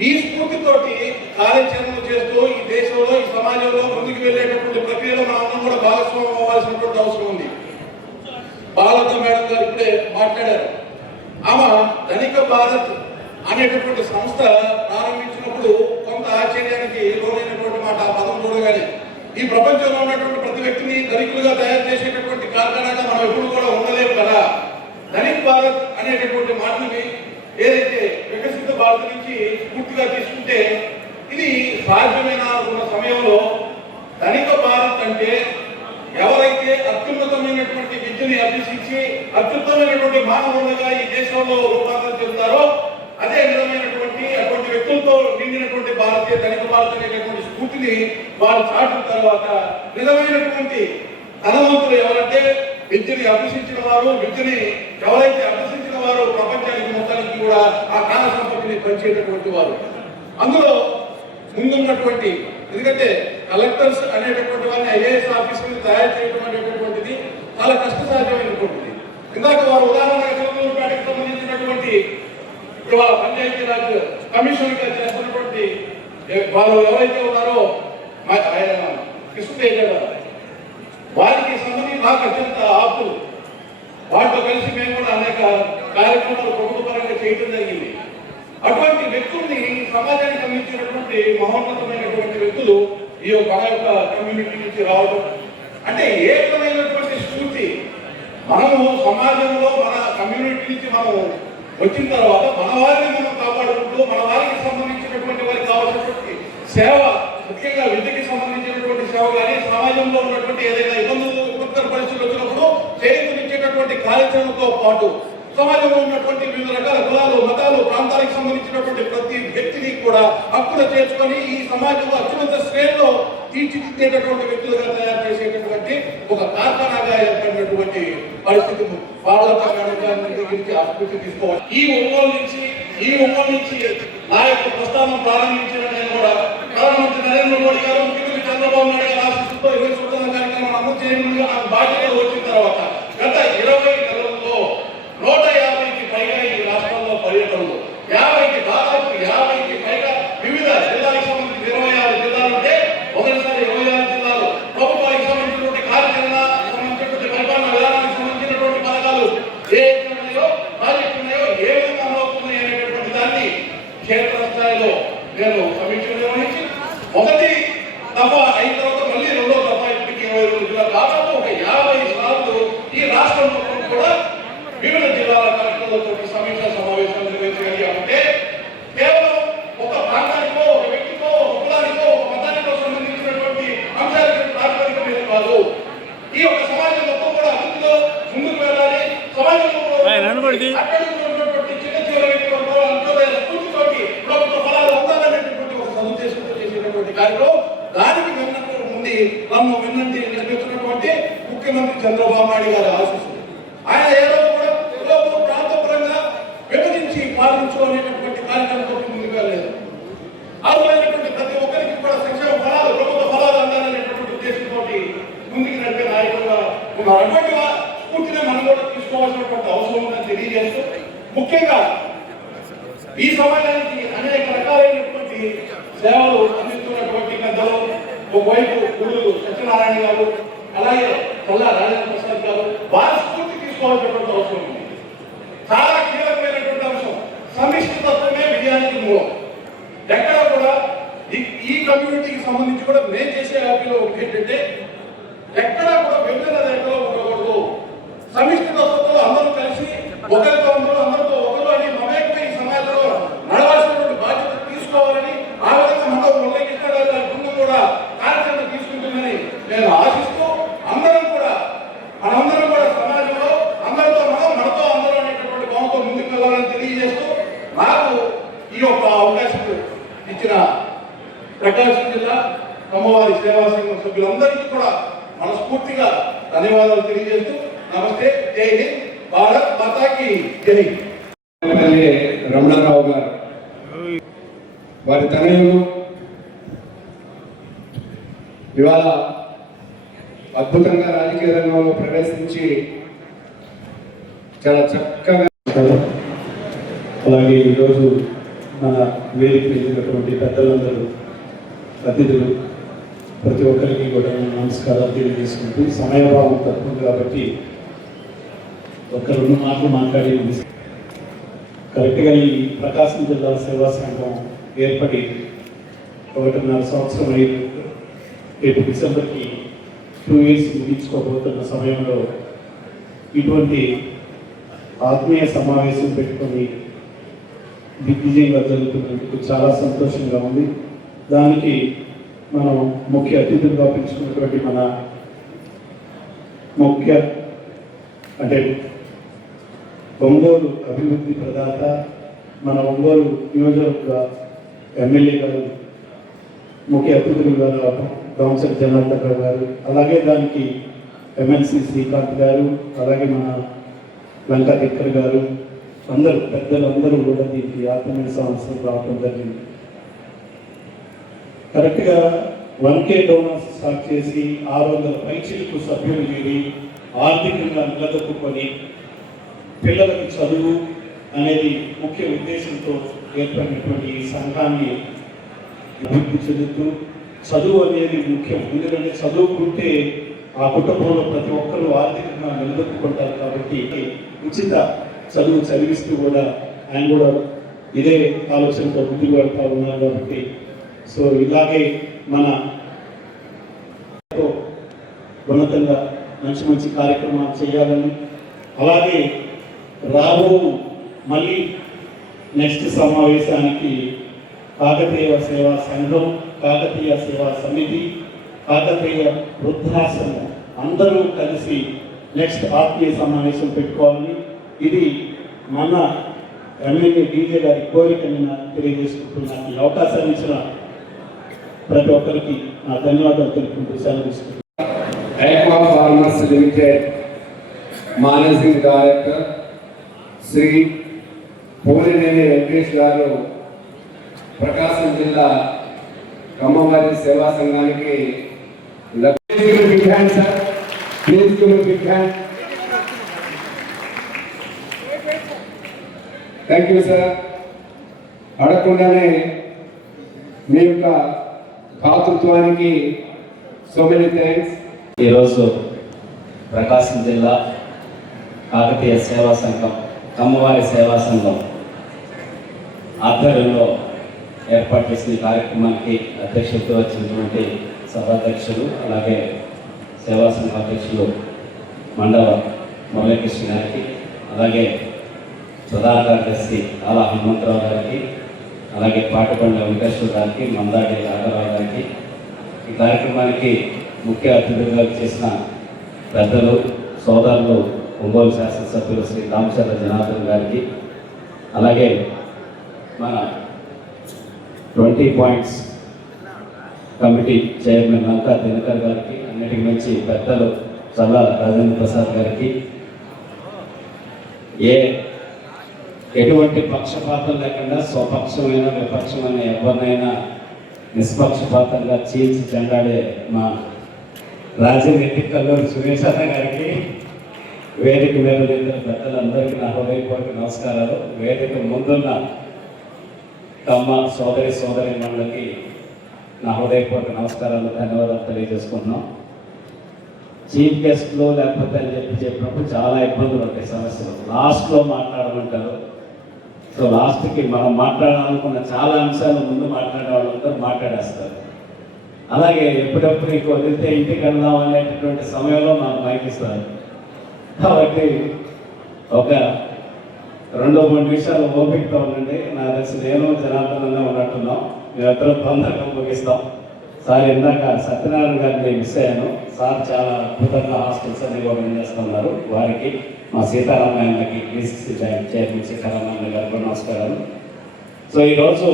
ఈ స్ఫూర్తితోటి కార్యాచరణ చేస్తూ ఈ దేశంలో, ఈ సమాజంలో ముందుకు వెళ్ళేటటువంటి ప్రక్రియలో మనం కూడా భాగస్వామ్యం అవ్వాల్సినటువంటి అవసరం ఉంది. బాలత మేడం గారు ఇప్పుడే మాట్లాడారు. ఆమె ధనిక భారత్ అనేటటువంటి సంస్థ ప్రారంభించినప్పుడు కొంత ఆశ్చర్యానికి లోనైనటువంటి మాట. ఆ పదం చూడగానే ఈ ప్రపంచంలో ఉన్నటువంటి ప్రతి వ్యక్తిని ధనికులుగా తయారు చేసేటటువంటి కార్ఖానాగా మనం ఎప్పుడు కూడా ఉండలేము కదా. ధనిక్ భారత్ అనేటటువంటి మాటని ఏదైతే వికసిత భారత్ నుంచి పూర్తిగా తీసుకుంటే ఇది సాధ్యమైన ఉన్న సమయంలో ధనిక భారత్ అంటే ఎవరైతే అత్యున్నతమైనటువంటి విద్యని అభ్యసించి అత్యుత్తమైనటువంటి మానవులుగా ఈ దేశంలో రూపాంతరం చెందుతారో అదే నిజమైనటువంటి అటువంటి వ్యక్తులతో నిండినటువంటి భారతీయ ధనిక భారత్ అనేటటువంటి స్ఫూర్తిని వారు చాటిన తర్వాత నిజమైనటువంటి ధనవంతులు ఎవరంటే విద్యని అభ్యసించిన వారు, విద్యని ఎవరైతే అభ్యసించిన వారు ప్రపంచానికి మొత్తానికి కూడా ఆ కాల సంపత్తిని పంచేటటువంటి వారు. అందులో ముందున్నటువంటి, ఎందుకంటే కలెక్టర్స్ అనేటటువంటి వారిని ఐఏఎస్ ఆఫీసర్ని తయారు చేయడం అనేటటువంటిది చాలా కష్టసాధ్యమైనటువంటిది. ఇందాక వారు ఉదాహరణగా చంద్రబాబుపేటకు సంబంధించినటువంటి ఇవాళ పంచాయతీరాజ్ కమిషన్ గా చేస్తున్నటువంటి వారు ఎవరైతే ఉన్నారో కృష్ణతేజ గారు, వారికి సంబంధించి నాకు అత్యంత ఆప్తులు. వాటితో కలిసి మేము కూడా అనేక కార్యక్రమాలు ప్రభుత్వ పరంగా చేయడం జరిగింది. అటువంటి వ్యక్తుల్ని సమాజానికి అందించినటువంటి మహోన్నతమైనటువంటి వ్యక్తులు ఈ మన యొక్క కమ్యూనిటీ నుంచి రావడం అంటే ఏకమైనటువంటి స్ఫూర్తి మనము సమాజంలో మన కమ్యూనిటీ నుంచి మనం వచ్చిన తర్వాత మన వారిని మనం కాపాడుకుంటూ మన వారికి సంబంధించినటువంటి వారికి కావాల్సినటువంటి సేవ, ముఖ్యంగా విద్యకి సంబంధించినటువంటి సేవ కానీ సమాజంలో ఉన్నటువంటి ఏదైనా ఇబ్బందుల పరిస్థితులు వచ్చినప్పుడు చేయించేటటువంటి కార్యక్రమంతో పాటు సమాజంలో ఉన్నటువంటి వివిధ రకాల కులాలు, మతాలు, ప్రాంతాలకు సంబంధించినటువంటి ప్రతి వ్యక్తిని కూడా హక్కున చేర్చుకొని ఈ సమాజంలో అత్యున్నత శ్రేణిలో తీర్చిదిద్దేటటువంటి వ్యక్తులుగా తయారు చేసేటటువంటి ఒక కార్ఖానాగా ఏర్పడినటువంటి పరిస్థితి వాళ్ళతో ఆస్పత్రి తీసుకోవాలి. ఈ ఒంగోలు నుంచి నా యొక్క ప్రస్థానం ప్రారంభించిన నేను కూడా ప్రధానమంత్రి నరేంద్ర మోడీ గారు, ముఖ్యమంత్రి చంద్రబాబు నాయుడు గారు ఆశిస్తుతో 20 సంవత్సరాల కార్యక్రమం అమలు చేయడంగా నాకు బాధ్యతలు వచ్చిన తర్వాత గత 20 నెలల్లో 150కి పైగా ఈ రాష్ట్రంలో పర్యటనలు, 50కి పైగా వివిధ జిల్లాలకు సంబంధించి 26 జిల్లాలు ఉంటే మొదటిసారి 26 జిల్లాలు ప్రభుత్వానికి సంబంధించినటువంటి కార్యాచరణ సంబంధించినటువంటి పరిపాలన విధానానికి సంబంధించినటువంటి పథకాలు ఏ ఉన్నాయో, ప్రాజెక్టు ఉన్నాయో, ఏ విధంగా అమలవుతున్నాయి అనేటువంటి దాన్ని క్షేత్రస్థాయిలో నేను సమీక్ష నిర్వహించి మొదటి దఫా అయిన తర్వాత మళ్ళీ రెండో దఫా ఇప్పటికి 22 జిల్లాలు దాదాపు ఒక 50 సార్లు ఈ రాష్ట్రం మొత్తం కూడా వివిధ జిల్లాల కలెక్టర్లతో సమీక్షా సమావేశాలు నిర్వహించగలిగామంటే కేవలం ఒక ప్రాంతానికో, ఒక వ్యక్తికో, ఒక కులానికో, ఒక మతానికో సంబంధించినటువంటి అంశాలకు ప్రాతిపదిక మీద కాదు. ఈ యొక్క సమాజం మొత్తం కూడా అభివృద్ధిలో ముందుకు వెళ్ళాలి. సమాజంలో ఉన్నటువంటి చిన్న చిన్న వ్యక్తులు అంత్యోదయ స్ఫూర్తితోటి ప్రభుత్వ ఫలాలు ఉండాలనేటటువంటి ఒక సదుద్దేశంతో చేసేటటువంటి కార్యక్రమం. దానికి నన్ను విన్నంటి నిర్మిస్తున్నటువంటి ముఖ్యమంత్రి చంద్రబాబు నాయుడు గారి ఆశీస్సులు. ఆయన ఏ రోజు కూడా ప్రాంతపరంగా విభజించి పాలించుకునేటటువంటి కార్యక్రమంతో ముందుకు వెళ్ళలేదు. అర్హులైనటువంటి ప్రతి ఒక్కరికి కూడా సంక్షేమ ఫలాలు, ప్రభుత్వ ఫలాలు అందాలనేటువంటి ఉద్దేశంతో ముందుకు నడిపే నాయకులుగా ఉన్నారు. అటువంటి స్ఫూర్తిని మనం కూడా తీసుకోవాల్సినటువంటి అవసరం ఉందని తెలియజేస్తూ, ముఖ్యంగా ఈ సమాజానికి అనేక రకాలైనటువంటి సేవలు అందిస్తున్నటువంటి పెద్దలు, ఒకవైపు గురువులు సత్యనారాయణ గారు, అలాగే చల్లా రాజేంద్ర ప్రసాద్ గారు, వారి స్ఫూర్తి తీసుకోవాల్సినటువంటి అవసరం ఉంది. చాలా కీలకమైనటువంటి అంశం సమిష్టితత్వమే విజయానికి మూలం. ఎక్కడ కూడా ఈ కమ్యూనిటీకి సంబంధించి కూడా నేను చేసే హ్యాపీలో ఒకటి ఏంటంటే ఎక్కడా కూడా విభజన రేఖలో ఉండకూడదు. సమిష్టితత్వంలో అందరూ కలిసి ఒకరితో అందరితో ఒకరు అని మమేకమై ఈ సమాజంలో నడవాల్సినటువంటి బాధ్యత తీసుకోవాలని, ఆ విధంగా మనతో ఉల్లేఖించడం ముందు కూడా కార్యక్రమం తీసుకుంటుందని నేను ఆశిస్తూ మనందరం కూడా సమాజంలో అందరితో మనతో అందరూ అనేటటువంటి భావంతో ముందుకు వెళ్ళాలని తెలియజేస్తూ, నాకు ఈ యొక్క అవకాశం ఇచ్చిన ప్రకాశం జిల్లా కమ్మవారి సేవా సంఘం సభ్యులందరికీ కూడా మనస్ఫూర్తిగా ధన్యవాదాలు తెలియజేస్తూ, నమస్తే, జై హింద్, భారత్ మాతాకి జై. రమణారావు గారు, వారి తనయులు ఇవాళ అద్భుతంగా రాజకీయ రంగంలో ప్రవేశించి చాలా చక్కగా, అలాగే ఈరోజు మన వేదిక వెళ్ళినటువంటి పెద్దలందరూ, అతిథులు, ప్రతి ఒక్కరికి కూడా నమస్కారాలు తెలియజేసుకుంటూ, సమయభావం తక్కువ కాబట్టి ఒక 2 మాటలు మాట్లాడి కరెక్ట్గా ఈ ప్రకాశం జిల్లా సేవా సంఘం ఏర్పడి 1.5 సంవత్సరం అయింది. రేపు డిసెంబర్కి 2 years ముగించుకోబోతున్న సమయంలో ఇటువంటి ఆత్మీయ సమావేశం పెట్టుకొని దిగ్విజయంగా జరుగుతున్నందుకు చాలా సంతోషంగా ఉంది. దానికి మనం ముఖ్య అతిథులుగా పిలుచుకున్నటువంటి మన అంటే ఒంగోలు అభివృద్ధి ప్రదాత, మన ఒంగోలు నియోజకవర్గ ఎమ్మెల్యే గారు, ముఖ్య అతిథులుగా కౌన్సిలర్ జనార్దన్ గారు, అలాగే దానికి ఎమ్మెల్సీ శ్రీకాంత్ గారు, అలాగే మన లంకా తిక్కర్ గారు, అందరూ పెద్దలందరూ కూడా దీనికి ఆత్మీయ సంవత్సరం రావడం జరిగింది. కరెక్ట్గా 1K డోనర్స్ స్టార్ట్ చేసి 600 పైచిలకు సభ్యులు చేరి ఆర్థికంగా నిలదొక్కుని పిల్లలకి చదువు అనేది ముఖ్య ఉద్దేశంతో ఏర్పడినటువంటి ఈ సంఘాన్ని అభివృద్ధి చెందుతూ, చదువు అనేది ముఖ్యం. ఎందుకంటే చదువుకుంటే ఆ కుటుంబంలో ప్రతి ఒక్కరూ ఆర్థికంగా నిలదొక్కుంటారు. కాబట్టి ఉచిత చదువు చదివిస్తూ కూడా ఆయన కూడా ఇదే ఆలోచనతో ముందుకు వెళ్తా ఉన్నారు. కాబట్టి సో ఇలాగే మన ఉన్నతంగా మంచి మంచి కార్యక్రమాలు చేయాలని అలాగే రాబో మళ్ళీ నెక్స్ట్ సమావేశానికి కాకతీయ సేవా సంఘం, కాకతీయ సేవా సమితి, కాకతీయ వృద్ధాశ్రమం అందరూ కలిసి నెక్స్ట్ ఆత్మీయ సమావేశం పెట్టుకోవాలని, ఇది మన ఎమ్మెల్యే డీజే గారి కోరికని నాకు తెలియజేసుకుంటున్నాను. ఈ అవకాశాన్ని ఇచ్చిన ప్రతి ఒక్కరికి నా ధన్యవాదాలు తెలుపుకుంటూ సెలవు తీసుకుంటున్నాను. Aqua Farmers Limited managing director Shri Polineni Venkatesh గారు ప్రకాశం జిల్లా కమ్మవారి సేవా సంఘానికి థ్యాంక్ యూ సార్. అడగకుండానే మీ యొక్క దాతృత్వానికి సో మెనీ థ్యాంక్స్. ఈరోజు ప్రకాశం జిల్లా కాకతీయ సేవా సంఘం, కమ్మవారి సేవా సంఘం ఆధ్వర్యంలో ఏర్పాటు చేసిన ఈ కార్యక్రమానికి అధ్యక్షతతో వచ్చినటువంటి సభాధ్యక్షులు, అలాగే సేవా సంఘ అధ్యక్షులు మండల మురళీకృష్ణ గారికి, అలాగే ప్రధాన కార్యదర్శి ఆలా హనుమంతరావు గారికి, అలాగే పాటపండ్ల వెంకటేశ్వర గారికి, మందాడి రాఘరావు గారికి, ఈ కార్యక్రమానికి ముఖ్య అతిథిగా చేసిన పెద్దలు, సోదరులు, ఒంగోలు శాసనసభ్యులు శ్రీ రామచంద్ర జనార్దన్ గారికి, అలాగే మన 20 పాయింట్స్ కమిటీ చైర్మన్ అంతా దినకర్ గారికి, అన్నిటికి మించి పెద్దలు చల్లా రాజేంద్ర ప్రసాద్ గారికి, ఎటువంటి పక్షపాతం లేకుండా స్వపక్షమైన విపక్షమైన ఎవరినైనా నిష్పక్షపాతంగా చీల్చి చెండాడే మా రాజరెడ్డి కల్లూరి సురేష్ అన్న గారికి, వేదిక మీద నిందిన పెద్దలందరికీ నా హృదయపూర్వక నమస్కారాలు. వేదిక ముందున్న కమ్మ సోదరి మండలికి నా హృదయపూర్వక నమస్కారాలు, ధన్యవాదాలు తెలియజేసుకుంటున్నాం. చీఫ్ గెస్ట్లు లేకపోతే అని చెప్పినప్పుడు చాలా ఇబ్బందులు ఉంటాయి, సమస్యలు లాస్ట్లో మాట్లాడమంటారు. సో లాస్ట్కి మనం మాట్లాడాలనుకున్న చాలా అంశాలు ముందు మాట్లాడే వాళ్ళందరూ మాట్లాడేస్తారు. అలాగే ఎప్పుడెప్పుడు నీకు వదిలితే ఇంటికి వెళ్దాం అనేటటువంటి సమయంలో మాకు మైక్ ఇస్తారు. కాబట్టి ఒక 2-3 నిమిషాలు ఓపికతో ఉండండి. నాకు తెలిసి నేను జనార్దనంగా ఉన్నట్టున్నాం, మేమిద్దరూ తొందరగా ముగిస్తాం. సార్ ఇందాక సత్యనారాయణ గారిని మిస్ అయ్యాను. సార్ చాలా అద్భుతంగా హాస్టల్స్ అన్ని కూడా చేస్తున్నారు. వారికి, మా సీతారామయ్యకి, బీసీసీ బ్యాంక్ చైర్మన్ సీతారామయ్య గారికి కూడా నమస్కారాలు. సో ఈరోజు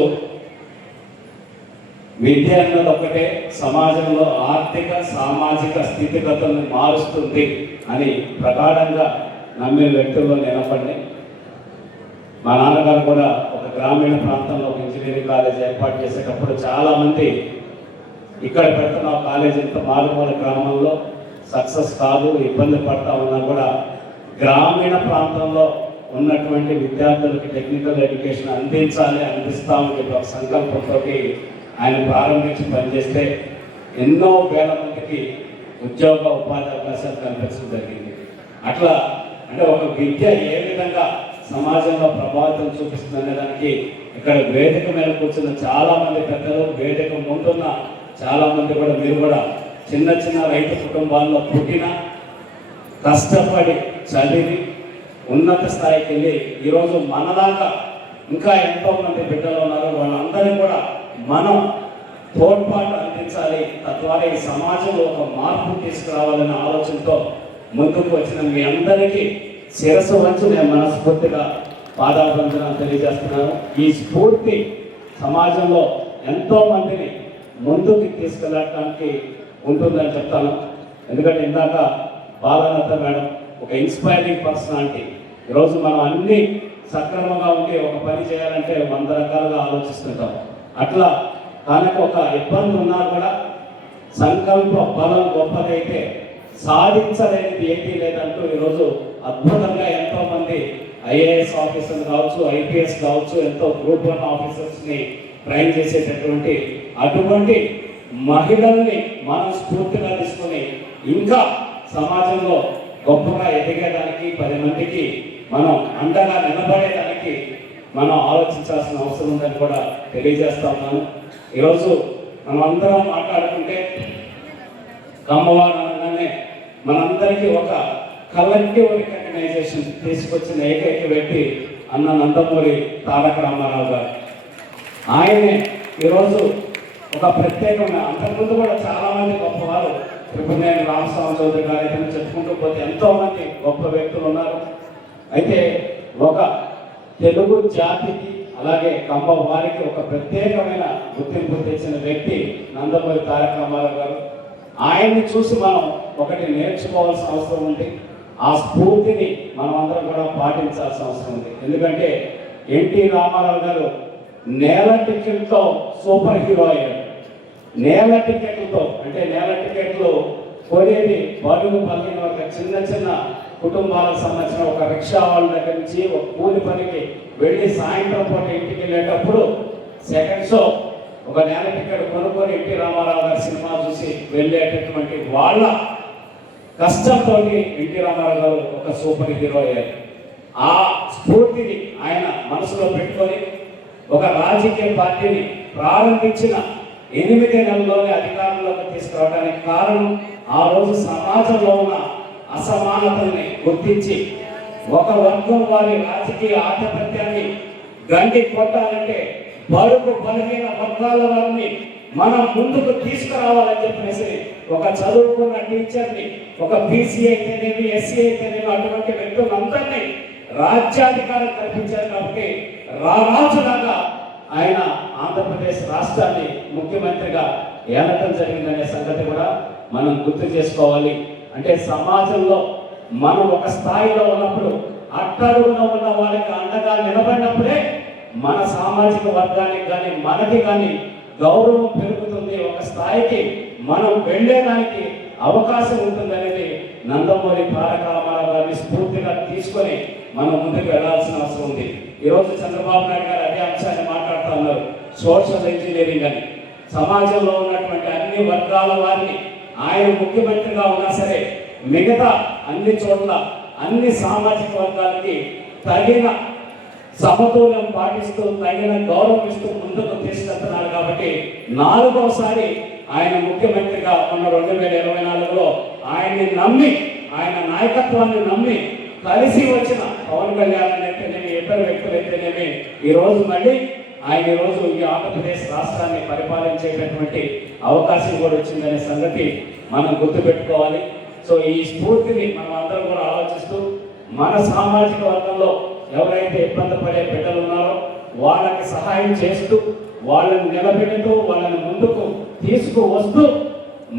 విద్య అన్నది ఒకటే సమాజంలో ఆర్థిక సామాజిక స్థితిగతులను మారుస్తుంది అని ప్రగాఢంగా నమ్మిన వ్యక్తుల్లో నేనొకడిని. మా నాన్నగారు కూడా ఒక గ్రామీణ ప్రాంతంలో ఒక ఇంజనీరింగ్ కాలేజ్ ఏర్పాటు చేసేటప్పుడు చాలామంది ఇక్కడ పెడుతున్న కాలేజ్ ఇంత మారుమూల గ్రామంలో సక్సెస్ కాదు, ఇబ్బంది పడతా ఉన్నా కూడా గ్రామీణ ప్రాంతంలో ఉన్నటువంటి విద్యార్థులకి టెక్నికల్ ఎడ్యుకేషన్ అందిస్తామని చెప్పి ఒక సంకల్పంతో ఆయన ప్రారంభించి పనిచేస్తే ఎన్నో వేల మందికి ఉద్యోగ ఉపాధి అవకాశాలు కల్పించడం జరిగింది. అట్లా అంటే ఒక విద్య ఏ విధంగా సమాజంలో ప్రభావితం చూపిస్తుందనే దానికి ఇక్కడ వేదిక మీద కూర్చున్న చాలామంది పెద్దలు, వేదిక ముందున్న చాలామంది కూడా, మీరు కూడా చిన్న చిన్న రైతు కుటుంబాల్లో పుట్టిన, కష్టపడి చదివి ఉన్నత స్థాయికి వెళ్ళి ఈరోజు మనలాగా ఇంకా ఎంతోమంది బిడ్డలు ఉన్నారు. వాళ్ళందరినీ కూడా మనం తోడ్పాటు అందించాలి, తద్వారా ఈ సమాజంలో ఒక మార్పు తీసుకురావాలనే ఆలోచనతో ముందుకు వచ్చిన మీ అందరికీ శిరస్సు వంచి నేను మనస్ఫూర్తిగా పాదాభివందనాలు తెలియజేస్తున్నాను. ఈ స్ఫూర్తి సమాజంలో ఎంతో మందిని ముందుకు తీసుకెళ్ళడానికి ఉంటుందని చెప్తాను. ఎందుకంటే ఇందాక బాలలత మేడం ఒక ఇన్స్పైరింగ్ పర్సనాలిటీ. ఈరోజు మనం అన్ని సక్రమంగా ఉండి ఒక పని చేయాలంటే 100 రకాలుగా ఆలోచిస్తుంటాం. అట్లా తనకు ఒక ఇబ్బంది ఉన్నా కూడా సంకల్ప బలం గొప్పదైతే సాధించలేనిది ఏదీ లేదంటూ ఈరోజు అద్భుతంగా ఎంతోమంది ఐఏఎస్ ఆఫీసర్లు కావచ్చు, ఐపీఎస్ కావచ్చు, ఎంతో గ్రూప్ 1 ఆఫీసర్స్ని ట్రైన్ చేసేటటువంటి అటువంటి మహిళల్ని మనం స్ఫూర్తిగా తీసుకొని ఇంకా సమాజంలో గొప్పగా ఎదిగేదానికి, 10 మందికి మనం అండగా నిలబడేదానికి మనం ఆలోచించాల్సిన అవసరం ఉందని కూడా తెలియజేస్తా ఉన్నాను. ఈరోజు మనం అందరం మాట్లాడుకుంటే కమ్మవారు అనగానే మనందరికీ ఒక కలెక్టివ్ రికగ్నైజేషన్ తీసుకొచ్చిన ఏకైక వ్యక్తి అన్న నందమూరి తారక రామారావు గారు. ఆయనే ఈరోజు ఒక ప్రత్యేకమైన, అంతకుముందు కూడా చాలామంది గొప్పవారు, త్రిపురనేని రామస్వామి చౌదరి గారు అయితే చెప్పుకుంటూ పోతే ఎంతోమంది గొప్ప వ్యక్తులు ఉన్నారు. అయితే ఒక తెలుగు జాతికి అలాగే కమ్మ వారికి ఒక ప్రత్యేకమైన గుర్తింపు తెచ్చిన వ్యక్తి నందమూరి తారక రామారావు గారు. ఆయన్ని చూసి మనం ఒకటి నేర్చుకోవాల్సిన అవసరం ఉంది. ఆ స్ఫూర్తిని మనం అందరం కూడా పాటించాల్సిన అవసరం ఉంది. ఎందుకంటే ఎన్టీ రామారావు గారు నేల టికెట్తో సూపర్ హీరో అయ్యారు. నేల టికెట్లతో అంటే నేల టికెట్లు కొనేది బడుగు పలికిన ఒక చిన్న చిన్న కుటుంబాలకు సంబంధించిన ఒక రిక్షా వాళ్ళ దగ్గర నుంచి ఒక కూలి పనికి వెళ్ళి సాయంత్రం పూట ఇంటికి వెళ్ళేటప్పుడు సెకండ్ షో ఒక నేల టికెట్ కొనుక్కొని ఎన్టీ రామారావు గారి సినిమా చూసి వెళ్ళేటటువంటి వాళ్ళ కష్టంతో ఎన్టీ రామారావు గారు ఒక సూపర్ హీరో అయ్యారు. ఆ స్ఫూర్తిని ఆయన మనసులో పెట్టుకొని ఒక రాజకీయ పార్టీని ప్రారంభించిన 8 నెలల్లోనే అధికారంలోకి తీసుకురావడానికి కారణం ఆ రోజు సమాజంలో ఉన్న అసమానతల్ని గుర్తించి ఒక వర్గం వారి రాజకీయ ఆధిపత్యాన్ని గండి కొట్టాలంటే బడుగు బలహీన వర్గాల వారిని మనం ముందుకు తీసుకురావాలని చెప్పేసి ఒక చదువుకున్న టీచర్ని, ఒక బీసీ అయితేనేమి, ఎస్సీ అయితేనేమి అటువంటి వ్యక్తులందరినీ రాజ్యాధికారం కల్పించారు. కాబట్టి రారాజులాగా ఆయన ఆంధ్రప్రదేశ్ రాష్ట్రాన్ని ముఖ్యమంత్రిగా ఏలటం జరిగిందనే సంగతి కూడా మనం గుర్తు చేసుకోవాలి. అంటే సమాజంలో మనం ఒక స్థాయిలో ఉన్నప్పుడు, అట్టడుగున ఉన్న వాళ్ళకి అండగా నిలబడినప్పుడే మన సామాజిక వర్గానికి కానీ మనకి కానీ గౌరవం పెరుగుతుంది. ఒక స్థాయికి మనం వెళ్ళేదానికి అవకాశం ఉంటుందనేది నందమూరి తారక రామారావు గారిని స్ఫూర్తిగా తీసుకొని మనం ముందుకు వెళ్లాల్సిన అవసరం ఉంది. ఈరోజు చంద్రబాబు నాయుడు గారు అదే అంశాన్ని మాట్లాడుతూ ఉన్నారు, సోషల్ ఇంజనీరింగ్ అని. సమాజంలో ఉన్నటువంటి అన్ని వర్గాల వారిని ఆయన ముఖ్యమంత్రిగా ఉన్నా సరే మిగతా అన్ని చోట్ల అన్ని సామాజిక వర్గాలకి తగిన సమతుల్యం పాటిస్తూ తగిన గౌరవం ఇస్తూ ముందుకు తీసుకెళ్తున్నారు. కాబట్టి 4వసారి ఆయన ముఖ్యమంత్రిగా ఉన్న 2024లో ఆయన్ని నమ్మి, ఆయన నాయకత్వాన్ని నమ్మి కలిసి వచ్చిన పవన్ కళ్యాణ్ అయితేనేమి, ఇతర వ్యక్తులు అయితేనేమి ఈరోజు మళ్ళీ ఆయన ఈరోజు ఈ ఆంధ్రప్రదేశ్ రాష్ట్రాన్ని పరిపాలించేటటువంటి అవకాశం కూడా వచ్చిందనే సంగతి మనం గుర్తుపెట్టుకోవాలి. సో ఈ స్ఫూర్తిని మనం అందరం కూడా ఆలోచిస్తూ మన సామాజిక వర్గంలో ఎవరైతే ఇబ్బంది పడే బిడ్డలు ఉన్నారో వాళ్ళకి సహాయం చేస్తూ, వాళ్ళని నిలబెడుతూ, వాళ్ళని ముందుకు తీసుకువస్తూ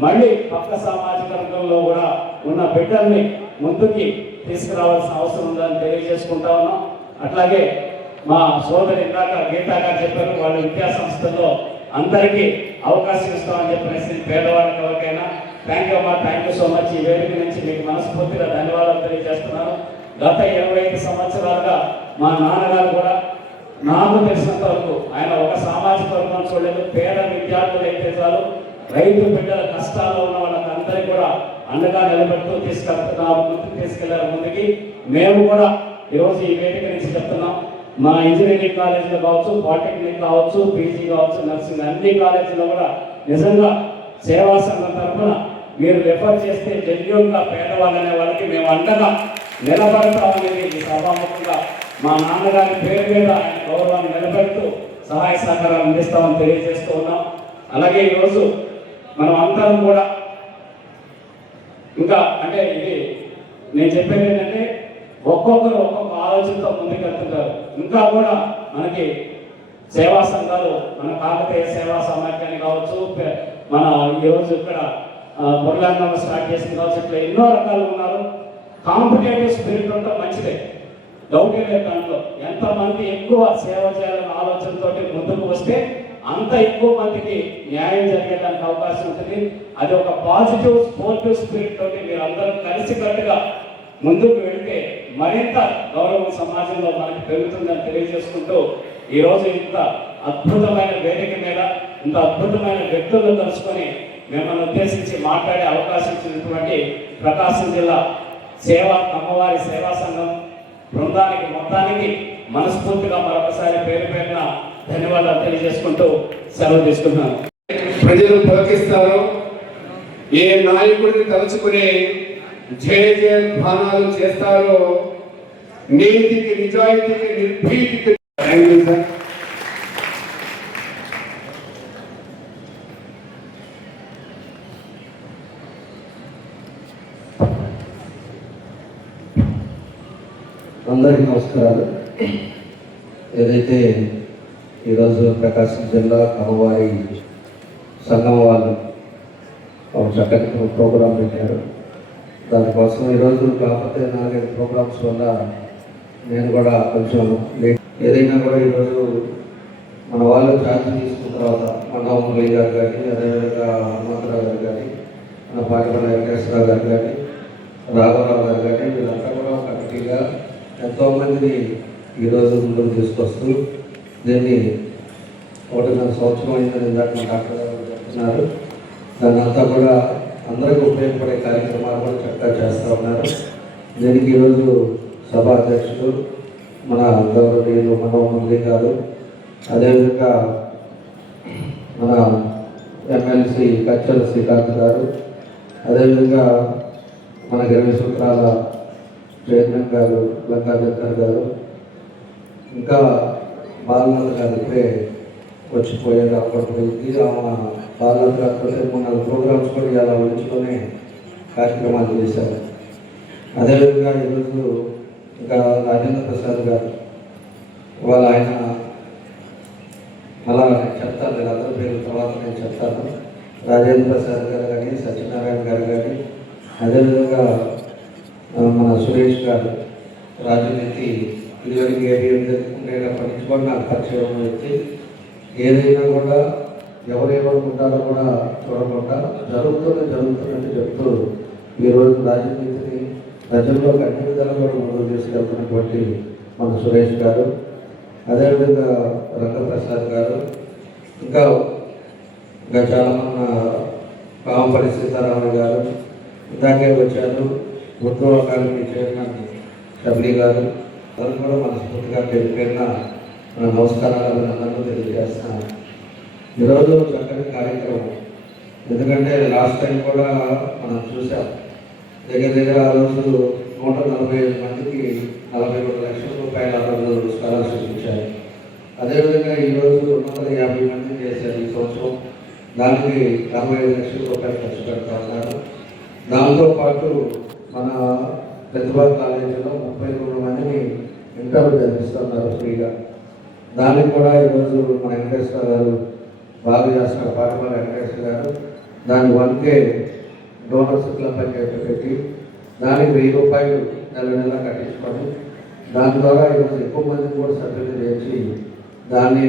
మళ్ళీ పక్క సామాజిక వర్గంలో కూడా ఉన్న బిడ్డల్ని ముందుకి తీసుకురావాల్సిన అవసరం ఉందని తెలియజేసుకుంటా ఉన్నాం. అట్లాగే మా సోదరి ఇందాక గీతా గారు చెప్పారు, వాళ్ళ విద్యా సంస్థల్లో అందరికీ అవకాశం ఇస్తామని చెప్పేసి పేదవాళ్ళకి ఎవరికైనా. థ్యాంక్ యూ అమ్మా, థ్యాంక్ యూ సో మచ్. ఈ వేదిక నుంచి మీకు మనస్ఫూర్తిగా ధన్యవాదాలు తెలియజేస్తున్నాను. గత 25 సంవత్సరాలుగా మా నాన్నగారు కూడా నాకు తెలిసినంత వరకు ఆయన ఒక సామాజిక వర్గం చూడలేదు. పేద విద్యార్థులు అయితే చాలు, రైతు బిడ్డల కష్టాల్లో ఉన్న వాళ్ళకి అందరికీ కూడా అండగా నిలబెడుతూ తీసుకెళ్లారు ముందుకి. మేము కూడా ఈరోజు ఈ వేదిక నుంచి చెప్తున్నాం, మా ఇంజనీరింగ్ కాలేజీలో కావచ్చు, పాలిటెక్నిక్ కావచ్చు, పీజీ కావచ్చు, నర్సింగ్ అన్ని కాలేజీలో కూడా నిజంగా సేవా సంఘం తరఫున మీరు రెఫర్ చేస్తే జెన్యూన్గా పేదవాళ్ళనే వాళ్ళకి మేము అండగా నిలబడతామనేది ఈ సభాముఖంగా మా నాన్నగారి పేరు మీద ఆయన గౌరవాన్ని నిలబెడుతూ సహాయ సహకారాలు అందిస్తామని తెలియజేస్తూ ఉన్నాం. అలాగే ఈరోజు మనం అందరం కూడా ఇంకా అంటే ఇది నేను చెప్పేది ఏంటంటే ఒక్కొక్కరు ఒక్కొక్క ఆలోచనతో ముందుకెళ్తుంటారు. ఇంకా కూడా మనకి సేవా సంఘాలు, మన కాకతీయ సేవా సమాఖ్యాన్ని కావచ్చు, మన ఈరోజు ఇక్కడ బుర్లాంగం స్టార్ట్ చేసిన కావచ్చు, ఇట్లా ఎన్నో రకాలు ఉన్నారు. కాంపిటేటివ్ స్పిరిట్ ఉంటే మంచిదే, డౌట్ లేదు దాంట్లో. ఎంతమంది ఎక్కువ సేవ చేయాలన్న ఆలోచనతో ముందుకు వస్తే అంత ఎక్కువ మందికి న్యాయం జరిగేదానికి అవకాశం ఉంటుంది. అది ఒక పాజిటివ్ స్పోర్టివ్ స్పిరిట్ తోటి మీరు అందరూ కలిసికట్టుగా ముందుకు వెళ్తే మరింత గౌరవం సమాజంలో మనకి పెరుగుతుందని తెలియజేసుకుంటూ ఈరోజు ఇంత అద్భుతమైన వేదిక మీద ఇంత అద్భుతమైన వ్యక్తులను కలుసుకొని మిమ్మల్ని ఉద్దేశించి మాట్లాడే అవకాశం ఇచ్చినటువంటి ప్రకాశం జిల్లా అమ్మవారి సేవా సంఘం బృందానికి మొత్తానికి మనస్ఫూర్తిగా మరొకసారి పేరు పేరున ధన్యవాదాలు తెలియజేసుకుంటూ సెలవు తీసుకుంటున్నాను. ప్రజలు పలికిస్తారు, ఏ నాయకుడిని తలుచుకుని జయ జయధ్వానాలు చేస్తారో, నీతికి, నిజాయితీకి, నిర్భీతికి. Thank you sir. అందరికీ నమస్కారాలు. ఏదైతే ఈరోజు ప్రకాశం జిల్లా కమ్మవారి సంఘం వాళ్ళు ఒక చక్కటి ప్రోగ్రాం పెట్టారు. దానికోసం ఈరోజు కాకపోతే 4-5 ప్రోగ్రామ్స్ వల్ల నేను కూడా కొంచెం లేట్. ఏదైనా కూడా ఈరోజు మన వాళ్ళు ఛార్జ్ తీసుకున్న తర్వాత మండవమురళి గారు కానీ, అదేవిధంగా హనుమంతరావు గారు కానీ, మన పాటిపల్లి వెంకటేశ్వరరావు గారు కానీ, రాఘవరావు గారు కానీ, వీళ్ళంతా కూడా కమిటీగా ఎంతోమందిని ఈరోజు ముందుకు తీసుకొస్తూ దీన్ని 1.5 సంవత్సరం అయిందని ఇందాక మా డాక్టర్ గారు చెప్తున్నారు. దాన్ని అంతా కూడా అందరికీ ఉపయోగపడే కార్యక్రమాలు కూడా చక్కగా చేస్తూ ఉన్నారు. దీనికి ఈరోజు సభా అధ్యక్షుడు మన గౌరవనీయులు మనోహర్ గారు, అదేవిధంగా మన ఎమ్మెల్సీ కచ్చల శ్రీకాంత్ గారు, అదేవిధంగా మన 20 సూత్రాల చైర్మన్ గారు లంకాదర్ గారు, ఇంకా బాలనాథ్ గారు ఇప్పుడే వచ్చిపోయేది అప్పటిపోయింది. బాలనాథ్ గారితో 3-4 ప్రోగ్రామ్స్ కూడా ఇలా ఉంచుకొని కార్యక్రమాలు చేశారు. అదేవిధంగా ఈరోజు ఇంకా రాజేంద్ర ప్రసాద్ గారు, ఇవాళ ఆయన అలా నేను చెప్తాను, నేను అందరి పేరు తర్వాత నేను చెప్తాను. రాజేంద్ర ప్రసాద్ గారు కానీ, సత్యనారాయణ గారు కానీ, అదేవిధంగా మన సురేష్ గారు, రాజనీతి ఇదివరకు ఉండేటప్పటి నుంచి కూడా నాకు పరిచయం వ్యక్తి. ఏదైనా కూడా ఎవరేమనుకుంటారో కూడా చూడకుండా జరుగుతున్నట్టు చెప్తూ ఈరోజు రాజనీతిని ప్రజల్లో అన్ని విధాలుగా కూడా ముందుకు తీసుకెళ్తున్నటువంటి మన సురేష్ గారు, అదేవిధంగా రంగప్రసాద్ గారు, ఇంకా చాలా పాంపల్లి సీతారామయ్య గారు ఇందాకే వచ్చారు. ఉర్దూ అకాడమీ చైర్మన్ షబ్లీ గారు, అందరూ కూడా మనస్ఫూర్తిగా పేరున నమస్కారాలు అందరూ తెలియజేస్తున్నాను. ఈరోజు చక్కని కార్యక్రమం. ఎందుకంటే లాస్ట్ టైం కూడా మనం చూసాం, దగ్గర ఆ రోజు 145 మందికి 43 లక్షల రూపాయలు ఆ రోజు స్కాలర్షిప్ ఇచ్చారు. అదేవిధంగా ఈరోజు 250 మంది చేశారు ఈ సంవత్సరం. దానికి 45 లక్షల రూపాయలు ఖర్చు పెడతా ఉన్నారు. దాంతోపాటు మన ప్రతిభా కాలేజీలో 33 మందిని ఇంటర్వ్యూ జరిపిస్తున్నారు ఫ్రీగా. దానికి కూడా ఈరోజు మన వెంకటేశ్వర గారు బాగా చేస్తున్నారు, పాటిపల్లి వెంకటేశ్వర గారు. దాని 1K డోనర్స్ క్లబ్ అని పెట్టి దానికి 1000 రూపాయలు నెల కట్టించుకొని దాని ద్వారా ఈరోజు ఎక్కువ మందిని కూడా సభ్యులు చేసి దాన్ని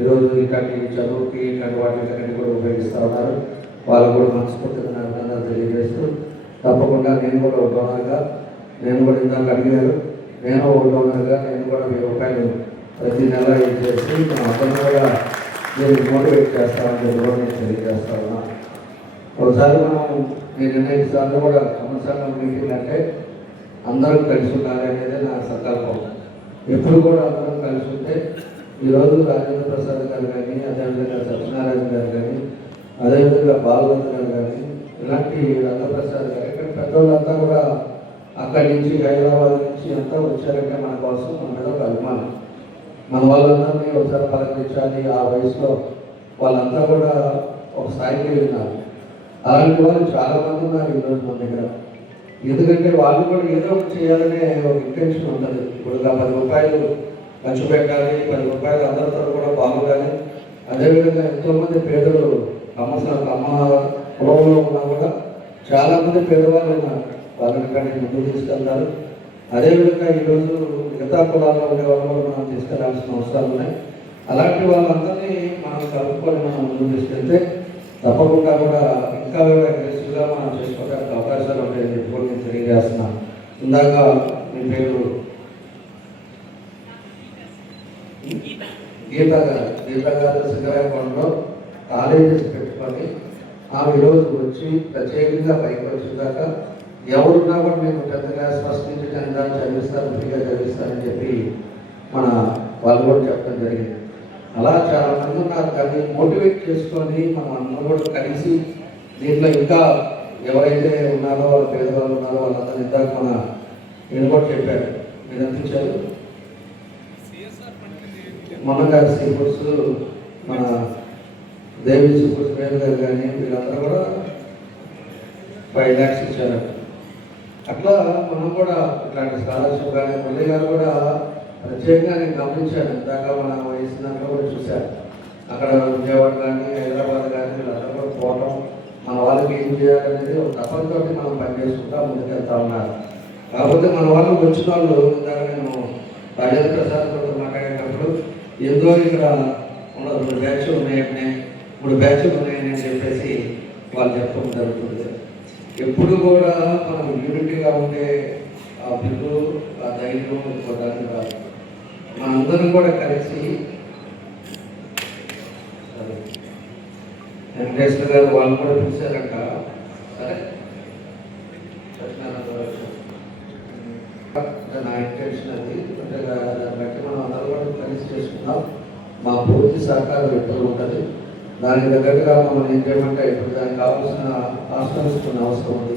ఈరోజు ఇట్లాంటి చదువుకి ఇట్లాంటి వాటికి కూడా ఉపయోగిస్తూ ఉన్నారు. వాళ్ళు కూడా మనస్ఫూర్తిగా అభినందనలు తెలియజేస్తూ, తప్పకుండా నేను కూడా ఒక డోనర్గా, నేను కూడా ఇందాక అడిగారు, నేను ఒక డోనర్గా నేను కూడా 1000 రూపాయలు ప్రతి నెల చేసి మన అందరం కూడా నేను మోటివేట్ చేస్తామని కూడా నేను తెలియజేస్తా ఉన్నాను. ఒకసారి నేను 8 సార్లు కూడా సంవత్సరాల మీటింగ్ అంటే అందరం కలిసి ఉండాలి అనేది నా సంకల్పం. ఎప్పుడు కూడా అందరం కలిసి ఉంటే ఈరోజు రాజేంద్ర ప్రసాద్ గారు కానీ, అదేవిధంగా సత్యనారాయణ గారు కానీ, అదేవిధంగా బాలవంత్ గారు కానీ, ఇలాంటి రంగప్రసాద్ గారు, ఇక్కడ పెద్దవాళ్ళంతా కూడా అక్కడి నుంచి హైదరాబాద్ నుంచి అంతా వచ్చారంటే మన కోసం మన మీద ఒక అభిమానం. మన వాళ్ళందరినీ ఒకసారి పలకరించాలి. ఆ వయసులో వాళ్ళంతా కూడా ఒక స్థాయికి వెళ్ళినారు. అలాంటి వాళ్ళు చాలామంది ఉన్నారు ఈరోజు మన దగ్గర. ఎందుకంటే వాళ్ళు కూడా ఏదో ఒకటి చేయాలనే ఒక ఇంటెన్షన్ ఉంటుంది. ఇప్పుడు 10 రూపాయలు ఖర్చు పెట్టాలి, 10 రూపాయలు అందరితో కూడా బాగుండాలి. అదేవిధంగా ఎంతోమంది పేదలు అమ్మ కులంలో ఉన్నా కూడా చాలామంది పేదవాళ్ళు ఉన్నారు. వాళ్ళని కానీ ముందుకు తీసుకెళ్తారు. అదేవిధంగా ఈరోజు మిగతా కులాల్లో ఉండే వాళ్ళు కూడా మనం తీసుకెళ్లాల్సిన అవసరాలు ఉన్నాయి. అలాంటి వాళ్ళందరినీ మనం కలుపుకొని మనం ముందుకు తీసుకెళ్తే తప్పకుండా కూడా ఇంకా అగ్రెసివ్గా మనం చేసుకోవడానికి అవకాశాలు ఉంటాయని చెప్పి కూడా నేను తెలియజేస్తున్నాను. ఇందాక మీ పేరు గీతా గారు శ్రీకాకుళంలో కాలేజెస్ పెట్టుకొని ఆమె ఈరోజు వచ్చి ప్రత్యేకంగా పైకి వచ్చేదాక ఎవరున్నా కూడా మేము 10th క్లాస్ ఫస్ట్ నుంచి 10th దాకా చదివిస్తాను, ఫ్రీగా చదివిస్తానని చెప్పి మన వాళ్ళు కూడా చెప్పడం జరిగింది. అలా చాలా మంది ఉన్నారు. కానీ మోటివేట్ చేసుకొని మనం అందరూ కూడా కలిసి దీంట్లో ఇంకా ఎవరైతే ఉన్నారో వాళ్ళ పేదవాళ్ళు ఉన్నారో వాళ్ళందరూ ఇందాక మన నేను కూడా చెప్పారు, మీరు అనిపించారు మొన్న గారి సీ ఫుడ్స్, మన దేవి సీ ఫుడ్స్ పేరు గారు కానీ వీళ్ళందరూ కూడా 5 lakhs ఇచ్చారు. అట్లా మనం కూడా ఇట్లాంటి స్కాలర్షిప్ కానీ మురళి గారు కూడా ప్రత్యేకంగా నేను గమనించాను. ఇందాక మన వయసు దాంట్లో కూడా చూశాను. అక్కడ విజయవాడ కానీ హైదరాబాద్ కానీ వీళ్ళందరూ కూడా పోవటం, మన వాళ్ళకి ఏం చేయాలనేది ఒక తపనతో మనం పనిచేసుకుంటా ముందుకెళ్తా ఉన్నారు. కాకపోతే మన వాళ్ళు వచ్చిన వాళ్ళు ఇందాక నేను రాజేంద్ర ప్రసాద్ గారితో మాట్లాడేటప్పుడు ఏదో ఇక్కడ 2 బ్యాచ్లు ఉన్నాయని 3 బ్యాచ్లు ఉన్నాయని చెప్పేసి వాళ్ళు చెప్పడం జరుగుతుంది. ఎప్పుడు కూడా మనం యూనిటీగా ఉండే ఆ బిల్లు, ఆ ధైర్యం ఇంకోదాన్ని కాదు. మనందరం కూడా కలిసి వెంకటేశ్వర గారు వాళ్ళు కూడా పిలిచారంట. సరే నా ఇంటెన్షన్ అది, అంటే దాన్ని బట్టి మనం అందరూ కూడా కలిసి చేసుకుందాం. మా పూర్తి సహకారం ఎప్పుడు ఉంటుంది. దానికి తగ్గట్టుగా మనం ఏం చేయమంటే ఇప్పుడు దానికి కావాల్సిన హాస్టల్స్ కొన్ని అవసరం ఉంది.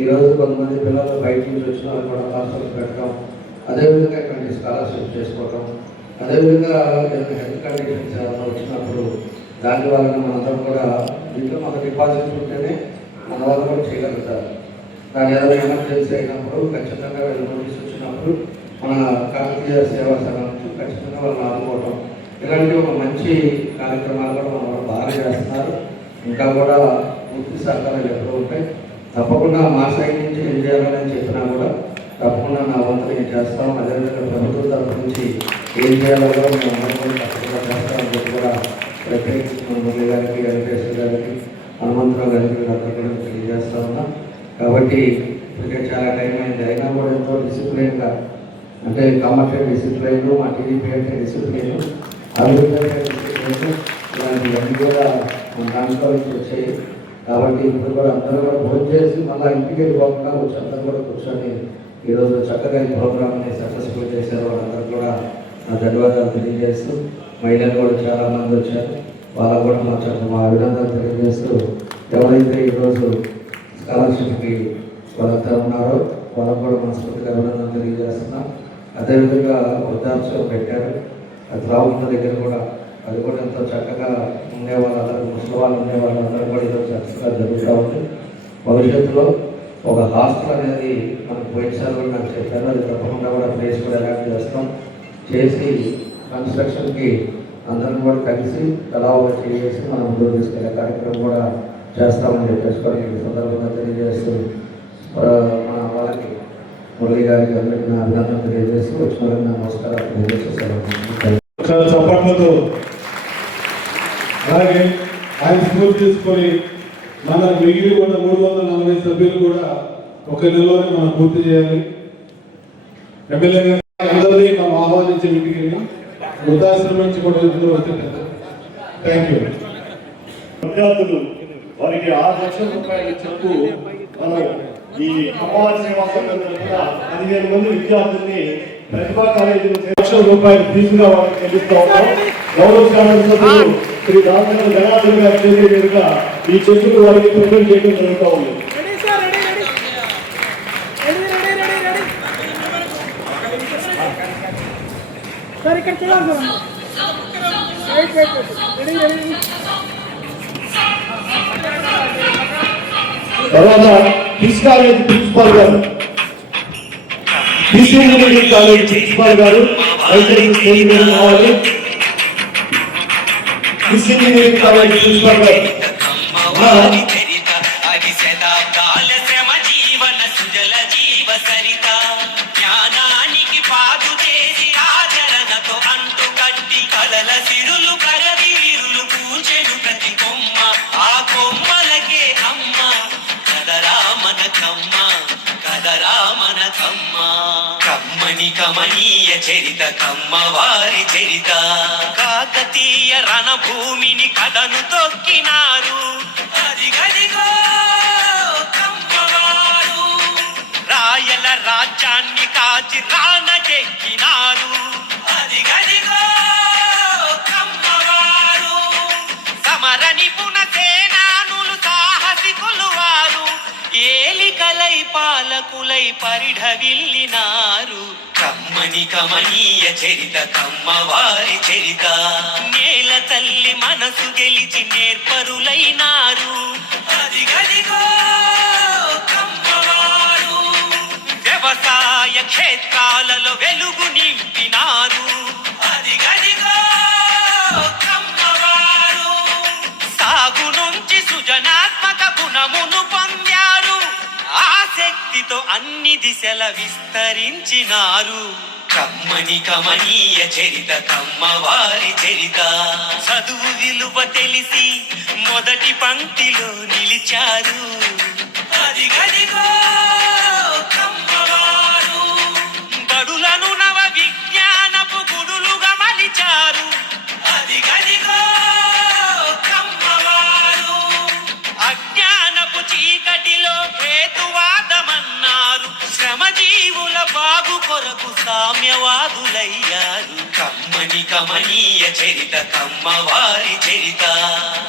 ఈరోజు కొంతమంది పిల్లలు బయట నుంచి వచ్చిన వాళ్ళు కూడా హాస్టల్స్ పెట్టడం, అదేవిధంగా ఇటువంటి స్కాలర్షిప్ చేసుకోవటం, అదేవిధంగా హెల్త్ కండిషన్స్ ఏమైనా వచ్చినప్పుడు దాని వల్ల మనందరం కూడా దీంట్లో మన డిపాజిట్ ఉంటేనే మన వాళ్ళు కూడా చేయగలుగుతారు. దాని ఏదైనా ఎమర్జెన్సీ అయినప్పుడు ఖచ్చితంగా నోటీస్ వచ్చినప్పుడు మన కాకతీయ సేవా సంఘం నుంచి ఖచ్చితంగా వాళ్ళని ఆదుకోవటం, ఇలాంటి ఒక మంచి కార్యక్రమాలు కూడా మనం బాగా చేస్తున్నారు. ఇంకా కూడా పూర్తి సహకారాలు ఎప్పుడూ ఉంటాయి. తప్పకుండా మా సైడ్ నుంచి ఏం చేయాలని చెప్పినా కూడా తప్పకుండా నా వంతు నేను చేస్తాం. అదేవిధంగా ప్రభుత్వం తరఫు నుంచి ఏం చేయాలో కూడా మేము అందరం తప్పకుండా చేస్తామని చెప్పి కూడా ప్రత్యేకించి మన మురళి గారికి, వెంకటేశ్వర గారికి, హనుమంతరావు గారికి వీళ్ళందరూ కూడా తెలియజేస్తా ఉన్నాం. కాబట్టి ఇప్పటికే చాలా టైం అయింది. అయినా కూడా ఎంతో డిసిప్లైన్గా, అంటే కమర్షియల్ డిసిప్లైన్, మా టీడీపీ అంటే డిసిప్లైన్, అభివృద్ధి అంటే డిసిప్లైన్, ఇలాంటివన్నీ కూడా మన దాంట్లో నుంచి వచ్చాయి. కాబట్టి ఇప్పుడు కూడా అందరూ కూడా భోజనం చేసి మళ్ళీ ఇంటికి వెళ్ళిపోకుండా వచ్చి అందరూ కూడా కూర్చొని ఈరోజు చక్కగా ఈ ప్రోగ్రామ్ని సక్సెస్ఫుల్ చేశారు. వాళ్ళందరూ కూడా నా ధన్యవాదాలు తెలియజేస్తూ, మహిళలు కూడా చాలామంది వచ్చారు, వాళ్ళకు కూడా మా అభినందనలు తెలియజేస్తూ, ఎవరైతే ఈరోజు స్కాలర్షిప్కి వాళ్ళంతా ఉన్నారో వాళ్ళకు కూడా మనస్ఫూర్తిగా అభినందనలు తెలియజేస్తున్నాం. అదేవిధంగా వృద్ధాశ్రమం పెట్టారు, అది రావుల దగ్గర కూడా అది కూడా ఎంతో చక్కగా ఉండేవాళ్ళు, అందరూ ముసలి వాళ్ళు ఉండేవాళ్ళు అందరూ కూడా ఈరోజు చక్కగా జరుగుతూ ఉంది. భవిష్యత్తులో ఒక హాస్టల్ అనేది మనకు పోయినసారి కూడా నాకు చెప్పారు, అది తప్పకుండా కూడా ప్లేస్ కూడా అలాట్ చేస్తాం. చేసి కన్స్ట్రక్షన్కి అందరం కూడా కలిసి తలా చేసి మనం ముందుకు తీసుకెళ్ళే కార్యక్రమం కూడా చేస్తామని చెప్పేసి కూడా ఈ సందర్భంగా తెలియజేస్తూ, మన వాళ్ళకి మురళి గారికి అందరికీ నా అభినందన తెలియజేస్తూ వచ్చిన వాళ్ళకి నా నమస్కారాలు తెలియజేసేసాను. చప్పట్లతో అలాగే ఆయన స్ఫూర్తి తీసుకొని మన మిగిలి ఉన్న 340 సభ్యులు కూడా ఒక నెలలోనే మనం పూర్తి చేయాలి. ఎమ్మెల్యే గారు అందరినీ మనం ఆహ్వానించే ఇంటికి వృద్ధాశ్రమం నుంచి కూడా వచ్చింది. Thank you. విద్యార్థులు వారికి 6 లక్షల రూపాయలు చెప్తూ మనం ఈ అమ్మవారి సేవా సంఘం తరఫున 15 మంది విద్యార్థుల్ని ప్రతిభా కాలేజీలో 6 లక్షల రూపాయలు ఫీజుగా వాళ్ళకి చెల్లిస్తూ ఉంటాం. గౌరవ సభ్యులు శ్రీ దాసరి జనార్దన్ గారి చేసే మీదుగా ఈ చెక్కులు వారికి ప్రజెంట్ చేయడం జరుగుతూ ఉంది. తర్వాత కిస్ కాలేజ్ ప్రిన్సిపాల్ గారు, ఇంజనీరింగ్ కాలేజ్ ప్రిన్సిపాల్ గారు కావాలి. ఇంజనీరింగ్ కాలేజ్ ప్రిన్సిపాల్ గారు అది శతాబ్దాల శ్రమ జీవన సుజల జీవ సరిత జ్ఞానానికి పాదు చేసి ఆచరణతో అంటు కట్టి కలల సిరులు కరది విరులు పూచెను ప్రతి కొమ్మ ఆ కొమ్మలకే అమ్మ కదరా మన కమ్మ కదరా మన కమ్మ కమ్మని కమనీయ చరిత కమ్మవారి చరిత కాకతీయ రణభూమిని కథను తొక్కినారు అదిగదిగో కమ్మవారు రాయల రాజ్యాన్ని కాచి రానకెక్కినారు అదిగదిగో కమ్మవారు సమర నిపుణ సేనానులు సాహసికులు వారు ఏలికలై పాలకులై పరిఢవిల్లినారు కమ్మని కమనీయ చరిత కమ్మవారి చరిత నేల తల్లి మనసు గెలిచి నేర్పరులైనారు అదిగదిగో కమ్మవారు వ్యవసాయ క్షేత్రాలలో వెలుగు నింపినారు అదిగదిగో కమ్మవారు సాగు నుంచి సృజనాత్మక గుణమును పొందారు ఆసక్తితో అన్ని దిశల విస్తరించినారు కమ్మని కమనీయ చరిత కమ్మవారి చరిత చదువు విలువ తెలిసి మొదటి పంక్తిలో నిలిచారు అదిగదిగో కమ్మవారు బడులను నవ విజ్ఞానపు గుడులుగా మలిచారు అదిగదిగో కమ్మవారు అజ్ఞానపు చీకటిలో హేతువాదమన్నారు శ్రమజీవుల బాగు కొరకు సామ్యవాదులయ్యారు కమ్మని కమనీయ చరిత కమ్మవారి చరిత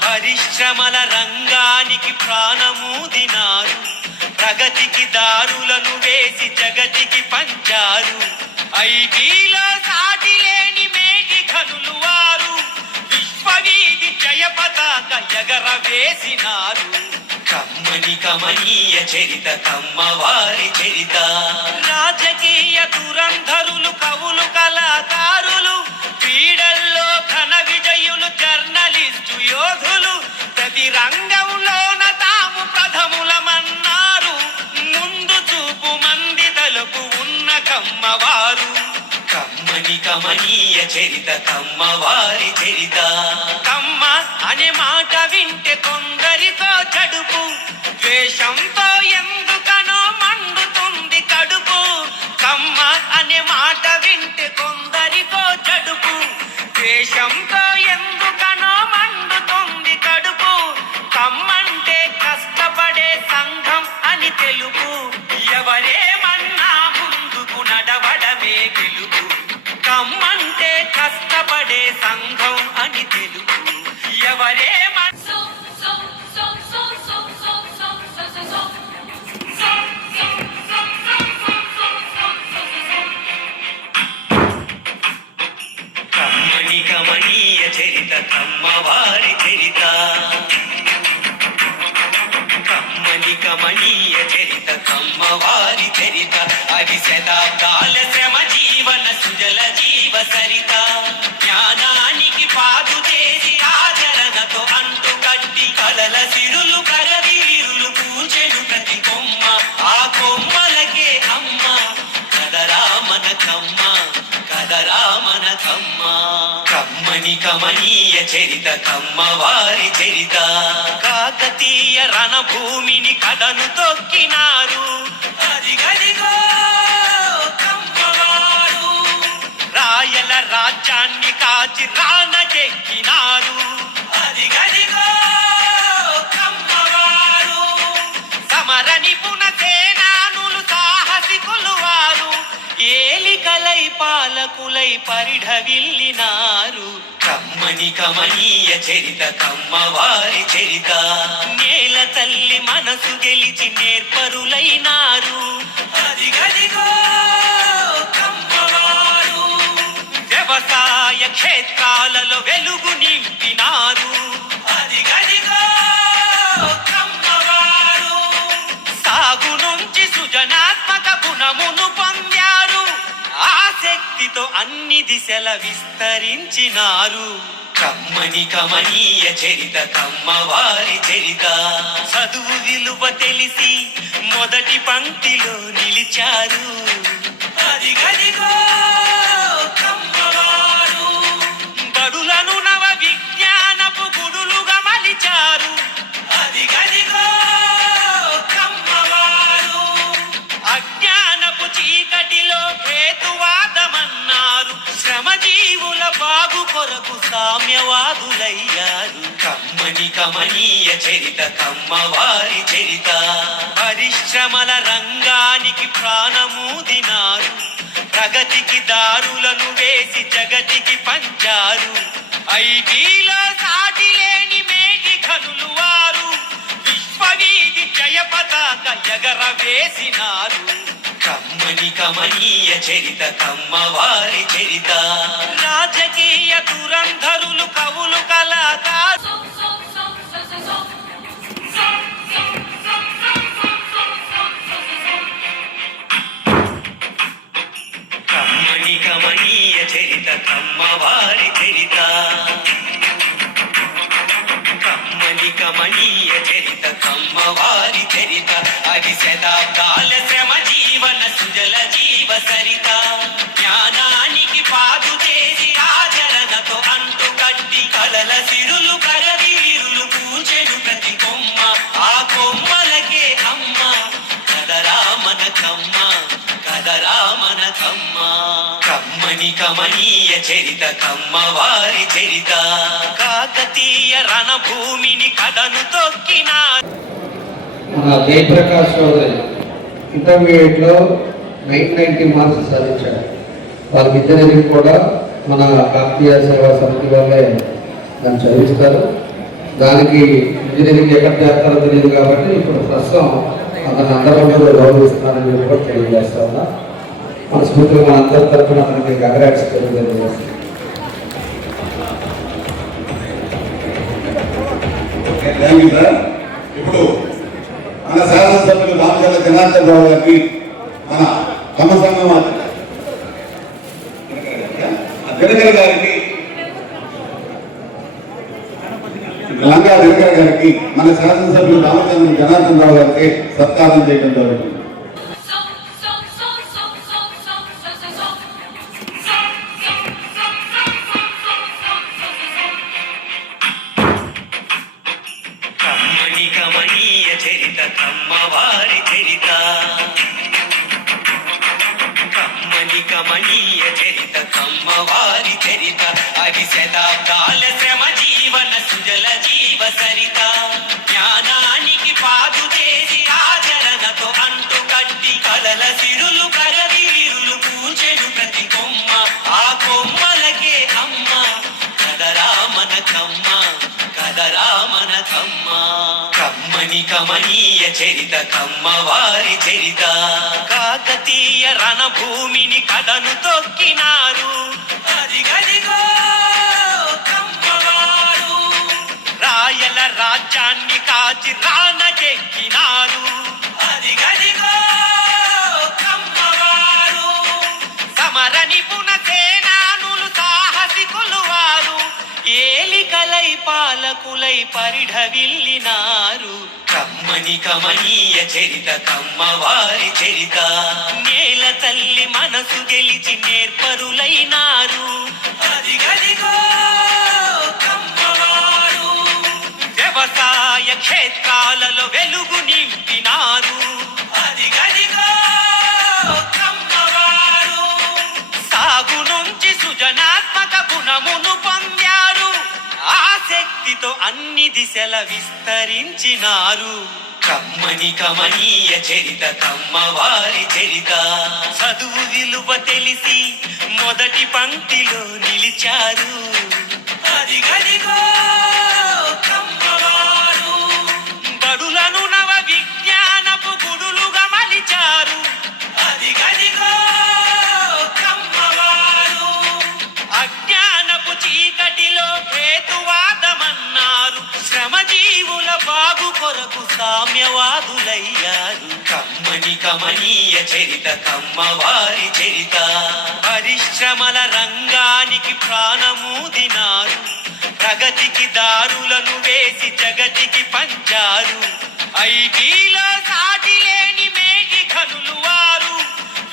పరిశ్రమల రంగానికి ప్రాణమూదినారు ప్రగతికి దారులను వేసి జగతికి పంచారు ఐటీలో సాటి లేని మేటి కనులు వారు విశ్వవీధి జయ పతాక ఎగరవేసినారు కమ్మని కమనీయ చరిత కమ్మవారి చరిత రాజకీయ దురంధరులు కవులు కళాకారులు క్రీడల్లో ఘన విజయులు జర్నలిస్టు యోధులు ప్రతి రంగంలోన తాము ప్రథములమన్నారు ముందు చూపు మంది తలుపు ఉన్న కమ్మవారు కమ్మని కమనీయ చరిత కమ్మవారి చరిత కమ్మ అనే మాట వింటే కొందరితో చడుపు ద్వేషంతో ఎందుకనో మండుతుంది కడుపు కమ్మ అనే మాట వింటే కొందరితో చడుపు ద్వేషంతో ఎందుకనో మండుతుంది కడుపు కమ్మంటే కష్టపడే సంఘం అని తెలుపు ఎవరేమన్నా ముందుకు నడవడమే గెలుపు కమ్మంటే కష్టపడే సంఘం అని తెలుపు ఎవరేమన్నా కమ్మని కమనీయ చరిత కమ్మవారి చరిత కమ్మని కమనీయ చరిత కమ్మవారి చరిత అది శతాబ్దాల శ్రమ జీవన సుజల జీవ సరిత జ్ఞానానికి పాదు చేసి ఆచరణతో అంటు కట్టి కలల సిరులు కరవీరులు పూచెను ప్రతి కొమ్మ ఆ కొమ్మలకే అమ్మ కదరా మన కమ్మ కదరా మన కమ్మ కమ్మని కమనీయ చరిత కమ్మవారి చరిత కాకతీయ రణభూమిని కథను తొక్కినారు అదిగదిగో కమ్మవారు రాయల రాజ్యాన్ని కాచి రానజెక్కినారు అదిగదిగో కమ్మవారు సమర నిపుణ సేనానులు సాహసికులు వారు ఏలికలై పాలకులై పరిఢవిల్లినారు కమ్మని కమనీయ చరిత కమ్మవారి చరిత నేల తల్లి మనసు గెలిచి నేర్పరులైనారు అదిగదిగో కమ్మవారు వ్యవసాయ క్షేత్రాలలో వెలుగు నింపినారు అదిగదిగో కమ్మవారు సాగు నుంచి సృజనాత్మక గుణమును పొందారు ఆసక్తితో అన్ని దిశల విస్తరించినారు కమ్మని కమనీయ చరిత కమ్మవారి చరిత చదువు విలువ తెలిసి మొదటి పంక్తిలో నిలిచారు అదిగదిగో కమ్మవారు బడులను నవ విజ్ఞానపు గుడులుగా మలిచారు అదిగదిగో కమ్మవారు అజ్ఞానపు చీకటిలో హేతువాదమన్నారు శ్రమజీవుల బాగు కొరకు సామ్యవాదులయ్యారు కమ్మని కమనీయ చరిత కమ్మవారి చరిత పరిశ్రమల రంగానికి ప్రాణమూదినారు ప్రగతికి దారులను వేసి జగతికి పంచారు ఐటీలో సాటి లేని మేటి కనులు వారు విశ్వవీధి జయ పతాక ఎగరవేసినారు కమ్మని కమనీయ చరిత కమ్మవారి చరిత రాజకీయ దురంధరులు కవులు కళాకారు కమ్మని కమనీయ చరిత కమ్మవారి చరిత కమ్మని కమనీయ చరిత కమ్మవారి చరిత అది శతాబ్దాల శ్రమ జీవన సుజల జీవ సరిత జ్ఞానానికి పాదు చేసి ఆచరణతో అంటు కట్టి కలల సిరులు కరవీరులు పూచెను ప్రతి కొమ్మ ఆ కొమ్మలకే అమ్మ కదరా మన కమ్మ కదరా మన కమ్మ కమ్మని కమనీయ చరిత కమ్మవారి చరిత కాకతీయ రణభూమిని కథను తొక్కిన మన జయప్రకాష్ చౌదరి ఇంటర్మీడియట్లో 990 మార్క్స్ సాధించారు. వాళ్ళ విద్యార్థులకు కూడా మన కాకతీయ సేవా సమితి వాళ్ళే దాన్ని చదివిస్తారు. దానికి ఇంజనీరింగ్ ఎక్కడ చేస్తారో తెలియదు కాబట్టి ఇప్పుడు ప్రస్తుతం అతను అందరూ గౌరవిస్తున్నారని చెప్పి కూడా తెలియజేస్తా ఉన్నా. మనస్ఫూర్తిగా మన అందరి తరఫున అతనికి కంగ్రాట్స్ తెలియజేస్తాం. ఇప్పుడు మన శాసనసభ్యులు రామచంద్ర జనార్దనరావు గారికి మన కమ్మ సంఘం దినకర్ గారికి లంగా దినకర్ గారికి మన శాసనసభ్యులు రామచంద్ర జనార్దనరావు గారికి సత్కారం చేయడం జరుగుతుంది. కమ్మని కమనీయ చరిత కమ్మవారి చరిత కమ్మని కమనీయ చరిత కమ్మవారి చరిత అది శతాబ్దాల శ్రమ జీవన సుజల జీవ సరిత జ్ఞానానికి పాదు చేసి ఆచరణతో అంటు కట్టి కలల సిరులు కరవీరులు పూచెను ప్రతి కొమ్మ ఆ కొమ్మలకే అమ్మ కదరా మన కమ్మ కదరా మన కమ్మ కమ్మని కమనీయ చరిత కమ్మవారి చరిత కాకతీయ రణభూమిని కథను తొక్కినారు అదిగదిగో కమ్మవారు రాయల రాజ్యాన్ని కాచి రానకెక్కినారు అదిగదిగో కమ్మవారు సమర నిపుణ సేనానులు సాహసికులు వారు ఏలికలై పాలకులై పరిఢవిల్లినారు కమ్మని కమనీయ చరిత కమ్మవారి చరిత నేల తల్లి మనసు గెలిచి నేర్పరులైనారు అదిగదిగో కమ్మవారు వ్యవసాయ క్షేత్రాలలో వెలుగు నింపినారు అదిగదిగో కమ్మవారు సాగు నుంచి సృజనాత్మక గుణమును పొందారు ఆసక్తితో అన్ని దిశల విస్తరించినారు కమ్మని కమనీయ చరిత కమ్మవారి చరిత చదువు విలువ తెలిసి మొదటి పంక్తిలో నిలిచారు అదిగదిగో కమ్మవారు బడులను నవ విజ్ఞానపు గుడులుగా మలిచారు అదిగదిగో కమ్మవారు అజ్ఞానపు చీకటిలో హేతువాదమన్నారు శ్రమజీవుల బాగు కొరకు సామ్యవాదులయ్యారు కమ్మని కమనీయ చరిత కమ్మవారి చరిత పరిశ్రమల రంగానికి ప్రాణమూదినారు ప్రగతికి దారులను వేసి జగతికి పంచారు ఐటీలో సాటి లేని మేటి ఘనులు వారు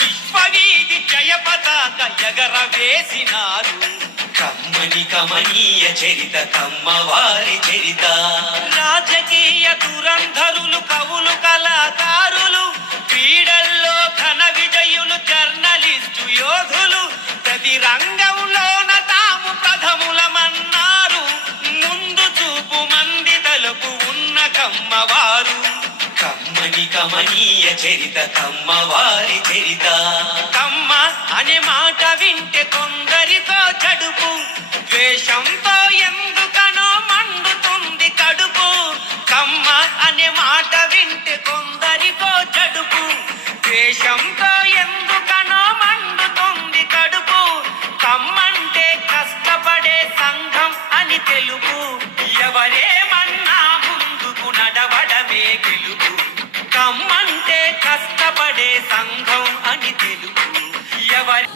విశ్వవీధి జయ పతాక ఎగరవేసినారు కమ్మని కమనీయ చరిత కమ్మవారి చరిత రాజకీయ దురంధరులు కవులు కళాకారులు క్రీడల్లో ఘన విజయులు జర్నలిస్టు యోధులు ప్రతి రంగంలోన తాము ప్రథములమన్నారు ముందు చూపు మంది తలకు ఉన్న కమ్మవారు కమ్మని కమనీయ చరిత కమ్మవారి చరిత కమ్మ అనే మాట వింటే కొందరితో చడుపు ద్వేషంతో ఎందుకనో మండుతుంది కడుపు కమ్మ అనే మాట వింటే కొందరితో ఎవరేమన్నా ముందుకు నడవడమే గెలుపు. కమ్మంటే కష్టపడే సంఘం అని తెలుగు. ఎవరి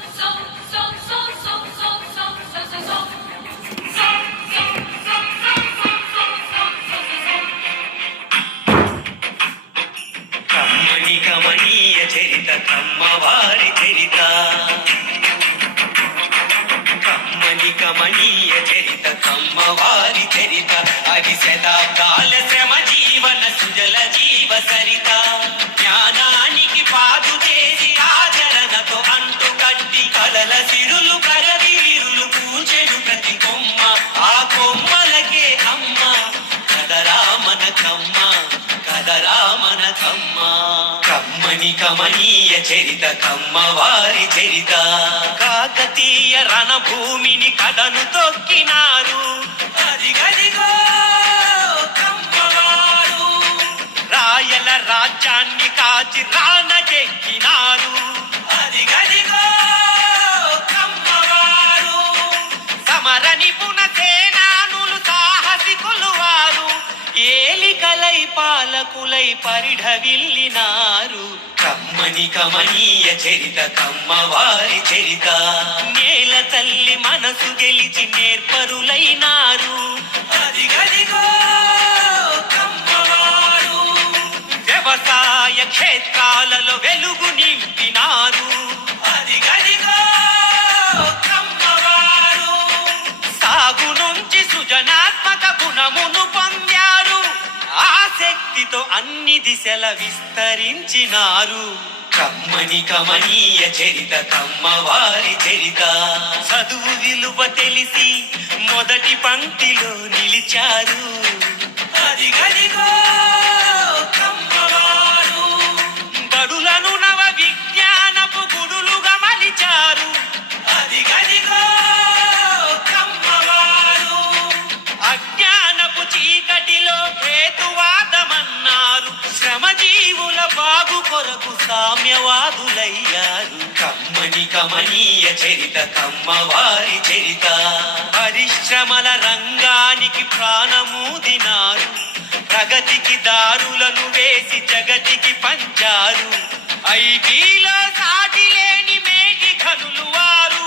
కమ్మని కమనీయ చరిత కమ్మవారి చరిత. కమ్మని కమనీయ చరిత కమ్మవారి చరిత. అది శతాబ్దాల శ్రమ జీవన సుజల జీవ సరిత. జ్ఞానానికి పాదు చేసి ఆచరణతో అంటు కట్టి కలల సిరులు కరది వీరులు పూచెను ప్రతి కొమ్మ. ఆ కొమ్మలకే అమ్మ కదరా మన కమ్మ, కదరా మన కమ్మ. కమ్మని కమనీయ చరిత కమ్మవారి చరిత. కాకతీయ రణభూమిని కథను తొక్కినారు. అదిగదిగో కమ్మవారు. రాయల రాజ్యాన్ని కాచి రానకెక్కినారు. అదిగదిగో కమ్మవారు. సమర నిపుణ సేనానులు సాహసికులు వారు. ఏలికలై పాలకులై పరిఢవిల్లినారు. కమ్మని కమనీయ చరిత కమ్మవారి చరిత. నేల తల్లి మనసు గెలిచి నేర్పరులైనారు. అదిగదిగో కమ్మవారు. వ్యవసాయ క్షేత్రాలలో వెలుగు నింపినారు. అదిగదిగో కమ్మవారు. సాగు నుంచి సృజనాత్మక గుణమును పొందారు. ఆసక్తితో అన్ని దిశల విస్తరించినారు. కమ్మని కమనీయ చరిత కమ్మవారి చరిత. చదువు విలువ తెలిసి మొదటి పంక్తిలో నిలిచారు. అదిగదిగో కమ్మవారు. బడులను నవ విజ్ఞానపు గుడులుగా మలిచారు. అదిగదిగో కమ్మవారు. అజ్ఞానపు చీకటిలో హేతువాదమన్నారు. శ్రమజీవుల బాగు కొరకు సామ్యవాదులయ్యారు. కమ్మని కమనీయ చరిత కమ్మవారి చరిత. పరిశ్రమల రంగానికి ప్రాణమూదినారు. ప్రగతికి దారులను వేసి జగతికి పంచారు. ఐటీలో సాటి లేని మేటి కనులు వారు.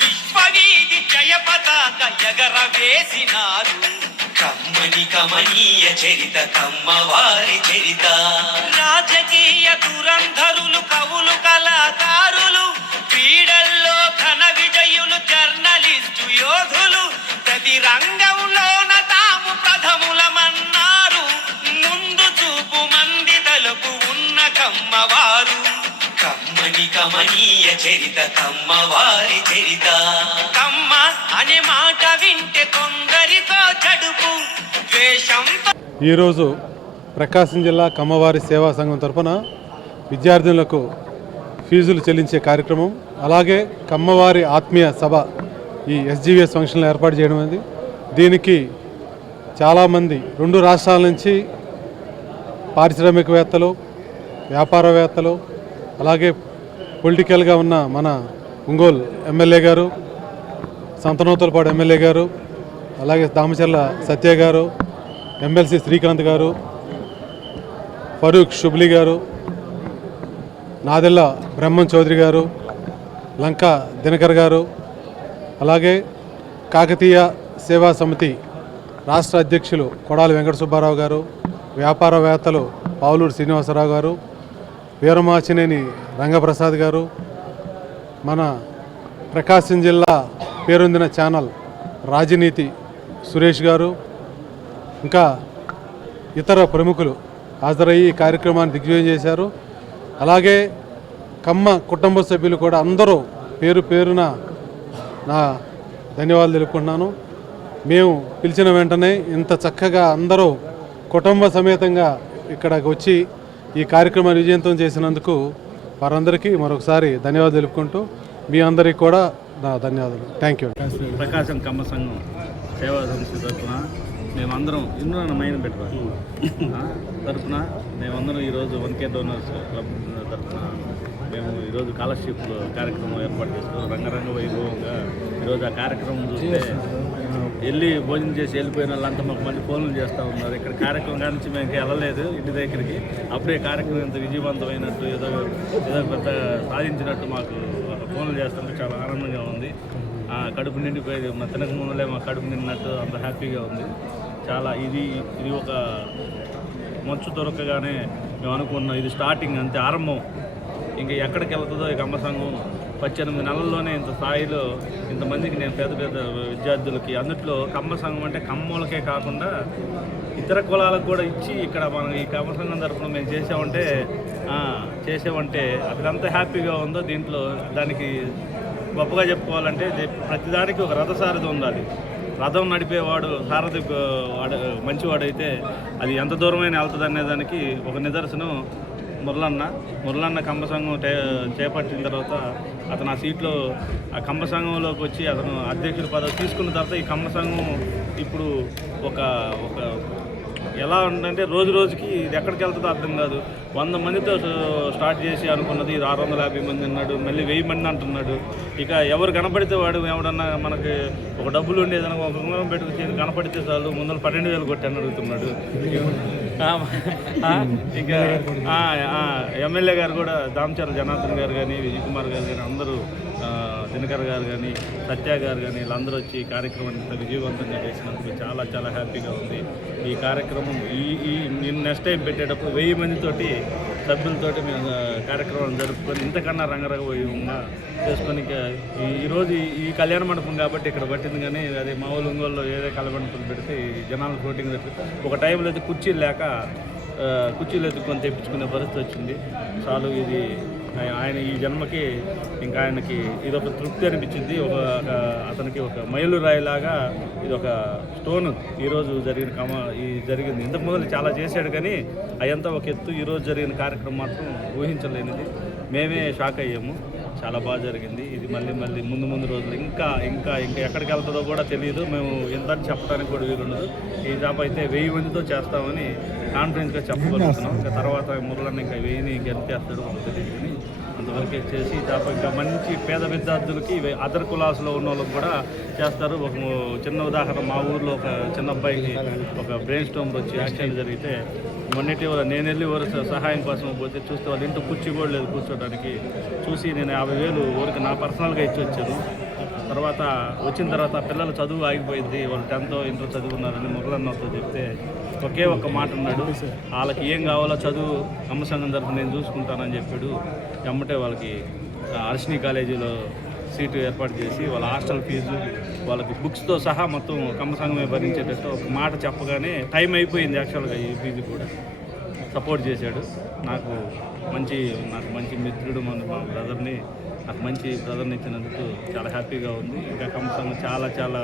విశ్వవీధి జయ పతాక ఎగరవేసినారు. కమ్మని కమనీయ చరిత కమ్మవారి చరిత. రాజకీయ దురంధరులు కవులు కళాకారులు. క్రీడల్లో ఘన విజయులు జర్నలిస్టు యోధులు. ప్రతి రంగంలోన తాము ప్రథములమన్నారు. ముందు చూపు మంది తలకు ఉన్న కమ్మవారు. కమ్మని కమనీయ చరిత కమ్మవారి చరిత. కమ్మ అనే మాట వింటే కొందరితో చడుపు ద్వేషంతో. ఈరోజు ప్రకాశం జిల్లా కమ్మవారి సేవా సంఘం తరఫున విద్యార్థులకు ఫీజులు చెల్లించే కార్యక్రమం, అలాగే కమ్మవారి ఆత్మీయ సభ ఈ SGVS ఫంక్షన్లో ఏర్పాటు చేయడం అనేది. దీనికి చాలామంది 2 రాష్ట్రాల నుంచి పారిశ్రామికవేత్తలు, వ్యాపారవేత్తలు, అలాగే పొలిటికల్గా ఉన్న మన ఒంగోలు ఎమ్మెల్యే గారు, సంతనూతలపాడు ఎమ్మెల్యే గారు, అలాగే దామచర్ల సత్య గారు, ఎమ్మెల్సీ శ్రీకాంత్ గారు, ఫరూక్ షుబ్లీ గారు, నాదెల్ల బ్రహ్మం చౌదరి గారు, లంకా దినకర్ గారు, అలాగే కాకతీయ సేవా సమితి రాష్ట్ర అధ్యక్షులు కొడాలి వెంకట సుబ్బారావు గారు, వ్యాపారవేత్తలు పావులూరు శ్రీనివాసరావు గారు, వీరమాచినేని రంగప్రసాద్ గారు, మన ప్రకాశం జిల్లా పేరొందిన ఛానల్ రాజనీతి సురేష్ గారు, ఇంకా ఇతర ప్రముఖులు హాజరయ్యి ఈ కార్యక్రమాన్ని దిగ్విజయం చేశారు. అలాగే కమ్మ కుటుంబ సభ్యులు కూడా అందరూ పేరు పేరున నా ధన్యవాదాలు తెలుపుకుంటున్నాను. మేము పిలిచిన వెంటనే ఇంత చక్కగా అందరూ కుటుంబ సమేతంగా ఇక్కడికి వచ్చి ఈ కార్యక్రమాన్ని విజయవంతం చేసినందుకు వారందరికీ మరొకసారి ధన్యవాదాలు తెలుపుకుంటూ మీ అందరికీ కూడా నా ధన్యవాదాలు. Thank you. ప్రకాశం కమ్మ సంఘం సేవా సంస్థ తరఫున మేమందరం ఎన్నో మైన్ పెట్టుకోవాలి తరఫున మేమందరం ఈరోజు 1K డోనర్స్ క్లబ్ తరఫున మేము ఈరోజు స్కాలర్షిప్ కార్యక్రమం ఏర్పాటు చేసుకున్నాం. రంగరంగ వైభవంగా ఈరోజు ఆ కార్యక్రమం చూస్తే వెళ్ళి భోజనం చేసి వెళ్ళిపోయిన వాళ్ళంతా మాకు మళ్ళీ ఫోన్లు చేస్తూ ఉన్నారు. ఇక్కడ కార్యక్రమం నుంచి మేము ఇంకా వెళ్ళలేదు ఇంటి దగ్గరికి. అప్పుడే కార్యక్రమం ఇంత విజయవంతమైనట్టు ఏదో పెద్ద సాధించినట్టు మాకు ఫోన్లు చేస్తుంటే చాలా ఆనందంగా ఉంది. కడుపు నిండిపోయేది మా తినక ముందులే మా కడుపు నిండినట్టు అంత హ్యాపీగా ఉంది. చాలా ఇది ఒక మంచు దొరకగానే మేము అనుకున్నాం ఇది స్టార్టింగ్ అంతే, ఆరంభం. ఇంకా ఎక్కడికి వెళ్తుందో ఈ కమ్మ సంఘం 18 నెలల్లోనే ఇంత స్థాయిలో ఇంతమందికి నేను పెద్ద విద్యార్థులకి, అందుట్లో కమ్మ సంఘం అంటే కమ్మలకే కాకుండా ఇతర కులాలకు కూడా ఇచ్చి ఇక్కడ మనం ఈ కమ్మ సంఘం తరఫున మేము చేసామంటే అదంతా హ్యాపీగా ఉందో. దీంట్లో దానికి గొప్పగా చెప్పుకోవాలంటే ప్రతిదానికి ఒక రథసారథి ఉండాలి. రథం నడిపేవాడు సారథి మంచివాడైతే అది ఎంత దూరమైనా వెళ్తుంది అనేదానికి ఒక నిదర్శనం మురళన్న కంబ సంఘం చేపట్టిన తర్వాత అతను ఆ సీట్లో ఆ కంబ సంఘంలోకి వచ్చి అతను అధ్యక్షుడి పదవి తీసుకున్న తర్వాత ఈ కంబ సంఘం ఇప్పుడు ఒక ఎలా ఉందంటే రోజు రోజుకి ఇది ఎక్కడికి వెళ్తుందో అర్థం కాదు. 100 మందితో స్టార్ట్ చేసి అనుకున్నది ఇది 650 మంది అన్నాడు, మళ్ళీ 1000 మంది అంటున్నాడు. ఇక ఎవరు కనపడితే వాడు ఎవడన్నా మనకి ఒక డబ్బులు ఉండేదన్నా ఒక ఉంగరం పెట్టుకుని కనపడితే చాలు ముందర 12,000 కొట్టాను అడుగుతున్నాడు. ఇంకా ఎమ్మెల్యే గారు కూడా దామచర్ల జనార్దన్ గారు కానీ, విజయ్ కుమార్ గారు కానీ, అందరూ దినకర్ గారు కానీ, సత్య గారు కానీ వీళ్ళందరూ వచ్చి ఈ కార్యక్రమాన్ని ఇంత విజయవంతంగా చేసినందుకు చాలా చాలా హ్యాపీగా ఉంది. ఈ కార్యక్రమం నేను నెక్స్ట్ టైం పెట్టేటప్పుడు 1000 మందితోటి సభ్యులతోటి మేము కార్యక్రమాన్ని జరుపుకొని ఇంతకన్నా రంగరంగంగా చేసుకొని ఈరోజు ఈ కళ్యాణ మండపం కాబట్టి ఇక్కడ పట్టింది. కానీ అదే మామూలు ఒంగోలులో ఏదో కళ్యాణ మండపం పెడితే జనాలు ఫ్లోటింగ్ పెట్టి ఒక టైంలో అయితే కుర్చీలు లేక కుర్చీలు ఎత్తుకొని తెప్పించుకునే పరిస్థితి వచ్చింది. చాలు ఇది ఆయన ఈ జన్మకి ఇంకా ఆయనకి ఇది ఒక తృప్తి అనిపించింది. అతనికి ఒక మైలురాయిలాగా ఇది ఒక స్టోన్ ఈరోజు జరిగింది. ఇంతకు మొదలు చాలా చేశాడు కానీ అదంతా ఒక ఎత్తు. ఈరోజు జరిగిన కార్యక్రమం మాత్రం ఊహించలేనిది. మేమే షాక్ అయ్యాము. చాలా బాగా జరిగింది. ఇది మళ్ళీ ముందు రోజులు ఇంకా ఎక్కడికి వెళ్తుందో కూడా తెలియదు. మేము ఎంత చెప్పడానికి కూడా వీలుండదు. ఈ జాబ్ అయితే 1000 మందితో చేస్తామని కాన్ఫిడెన్స్గా చెప్పగలుగుతున్నాం. ఇంకా తర్వాత మురళన్న ఇంకా 1000ని ఎంత చేస్తాడో మాకు తెలియదు. కానీ అంతవరకే చేసి జాబ్ ఇంకా మంచి పేద విద్యార్థులకి అదర్ కులాస్లో ఉన్న వాళ్ళకి కూడా చేస్తారు. ఒక చిన్న ఉదాహరణ, మా ఊర్లో ఒక చిన్న అబ్బాయికి ఒక బ్రెయిన్ స్టోమ్ వచ్చి యాక్సిడెంట్ జరిగితే మొన్నటి నేను వెళ్ళి సహాయం కోసం పోతే చూస్తే వాళ్ళ ఇంట్లో కుర్చీ కూడా లేదు కూర్చోడానికి. చూసి నేను 50,000 ఊరికి నా పర్సనల్గా ఇచ్చి వచ్చాను. తర్వాత వచ్చిన తర్వాత పిల్లల చదువు ఆగిపోయింది, వాళ్ళు 10th ఇంటర్ చదువుకున్నారని మురళన్నతో చెప్తే ఒకే ఒక్క మాట ఉన్నాడు, వాళ్ళకి ఏం కావాలో చదువు కమ్మ సంఘం తరఫున నేను చూసుకుంటానని చెప్పాడు. ఎమ్మటే వాళ్ళకి అర్షిని కాలేజీలో సీటు ఏర్పాటు చేసి వాళ్ళ హాస్టల్ ఫీజు వాళ్ళకి బుక్స్తో సహా మొత్తం కమ్మ సంఘమే భరించేటట్టు ఒక మాట చెప్పగానే టైం అయిపోయింది. యాక్చువల్గా ఈ ఫీజు కూడా సపోర్ట్ చేశాడు. నాకు మంచి మిత్రుడు మా బ్రదర్ని నాకు మంచి బ్రదర్ని ఇచ్చినందుకు చాలా హ్యాపీగా ఉంది. ఇంకా కమ్మ సంఘం చాలా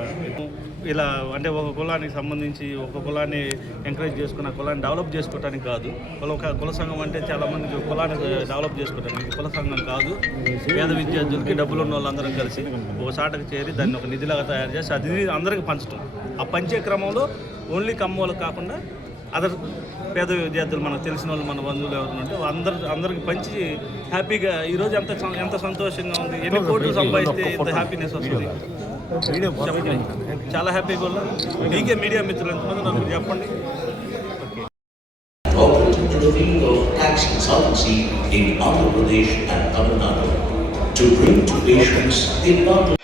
ఇలా అంటే ఒక కులానికి సంబంధించి ఒక కులాన్ని ఎంకరేజ్ చేసుకుని ఆ కులాన్ని డెవలప్ చేసుకోవడానికి కాదు. కుల సంఘం అంటే చాలామందికి కులాన్ని డెవలప్ చేసుకోవడానికి కుల సంఘం కాదు. పేద విద్యార్థులకి డబ్బులు ఉన్న వాళ్ళందరం కలిసి ఒక చాటకు చేరి దాన్ని ఒక నిధిలాగా తయారు చేసి అది అందరికీ పంచడం. ఆ పంచే క్రమంలో ఓన్లీ కమ్మోళ్ళకి కాకుండా అదర్ పేద విద్యార్థులు మనకు తెలిసిన వాళ్ళు మన బంధువులు ఎవరుంటే అందరికి పంచి హ్యాపీగా ఈరోజు ఎంత సంతోషంగా ఉంది. ఎన్ని కోట్లు సంపాదిస్తే ఇంత హ్యాపీనెస్ వస్తుంది. చాలా హ్యాపీగా ఉన్నా. మీకే మీడియా మిత్రులు ఎంతమంది నాకు చెప్పండి. Operating in the field of tax consultancy in Andhra Pradesh and Tamil Nadu to bring to patients the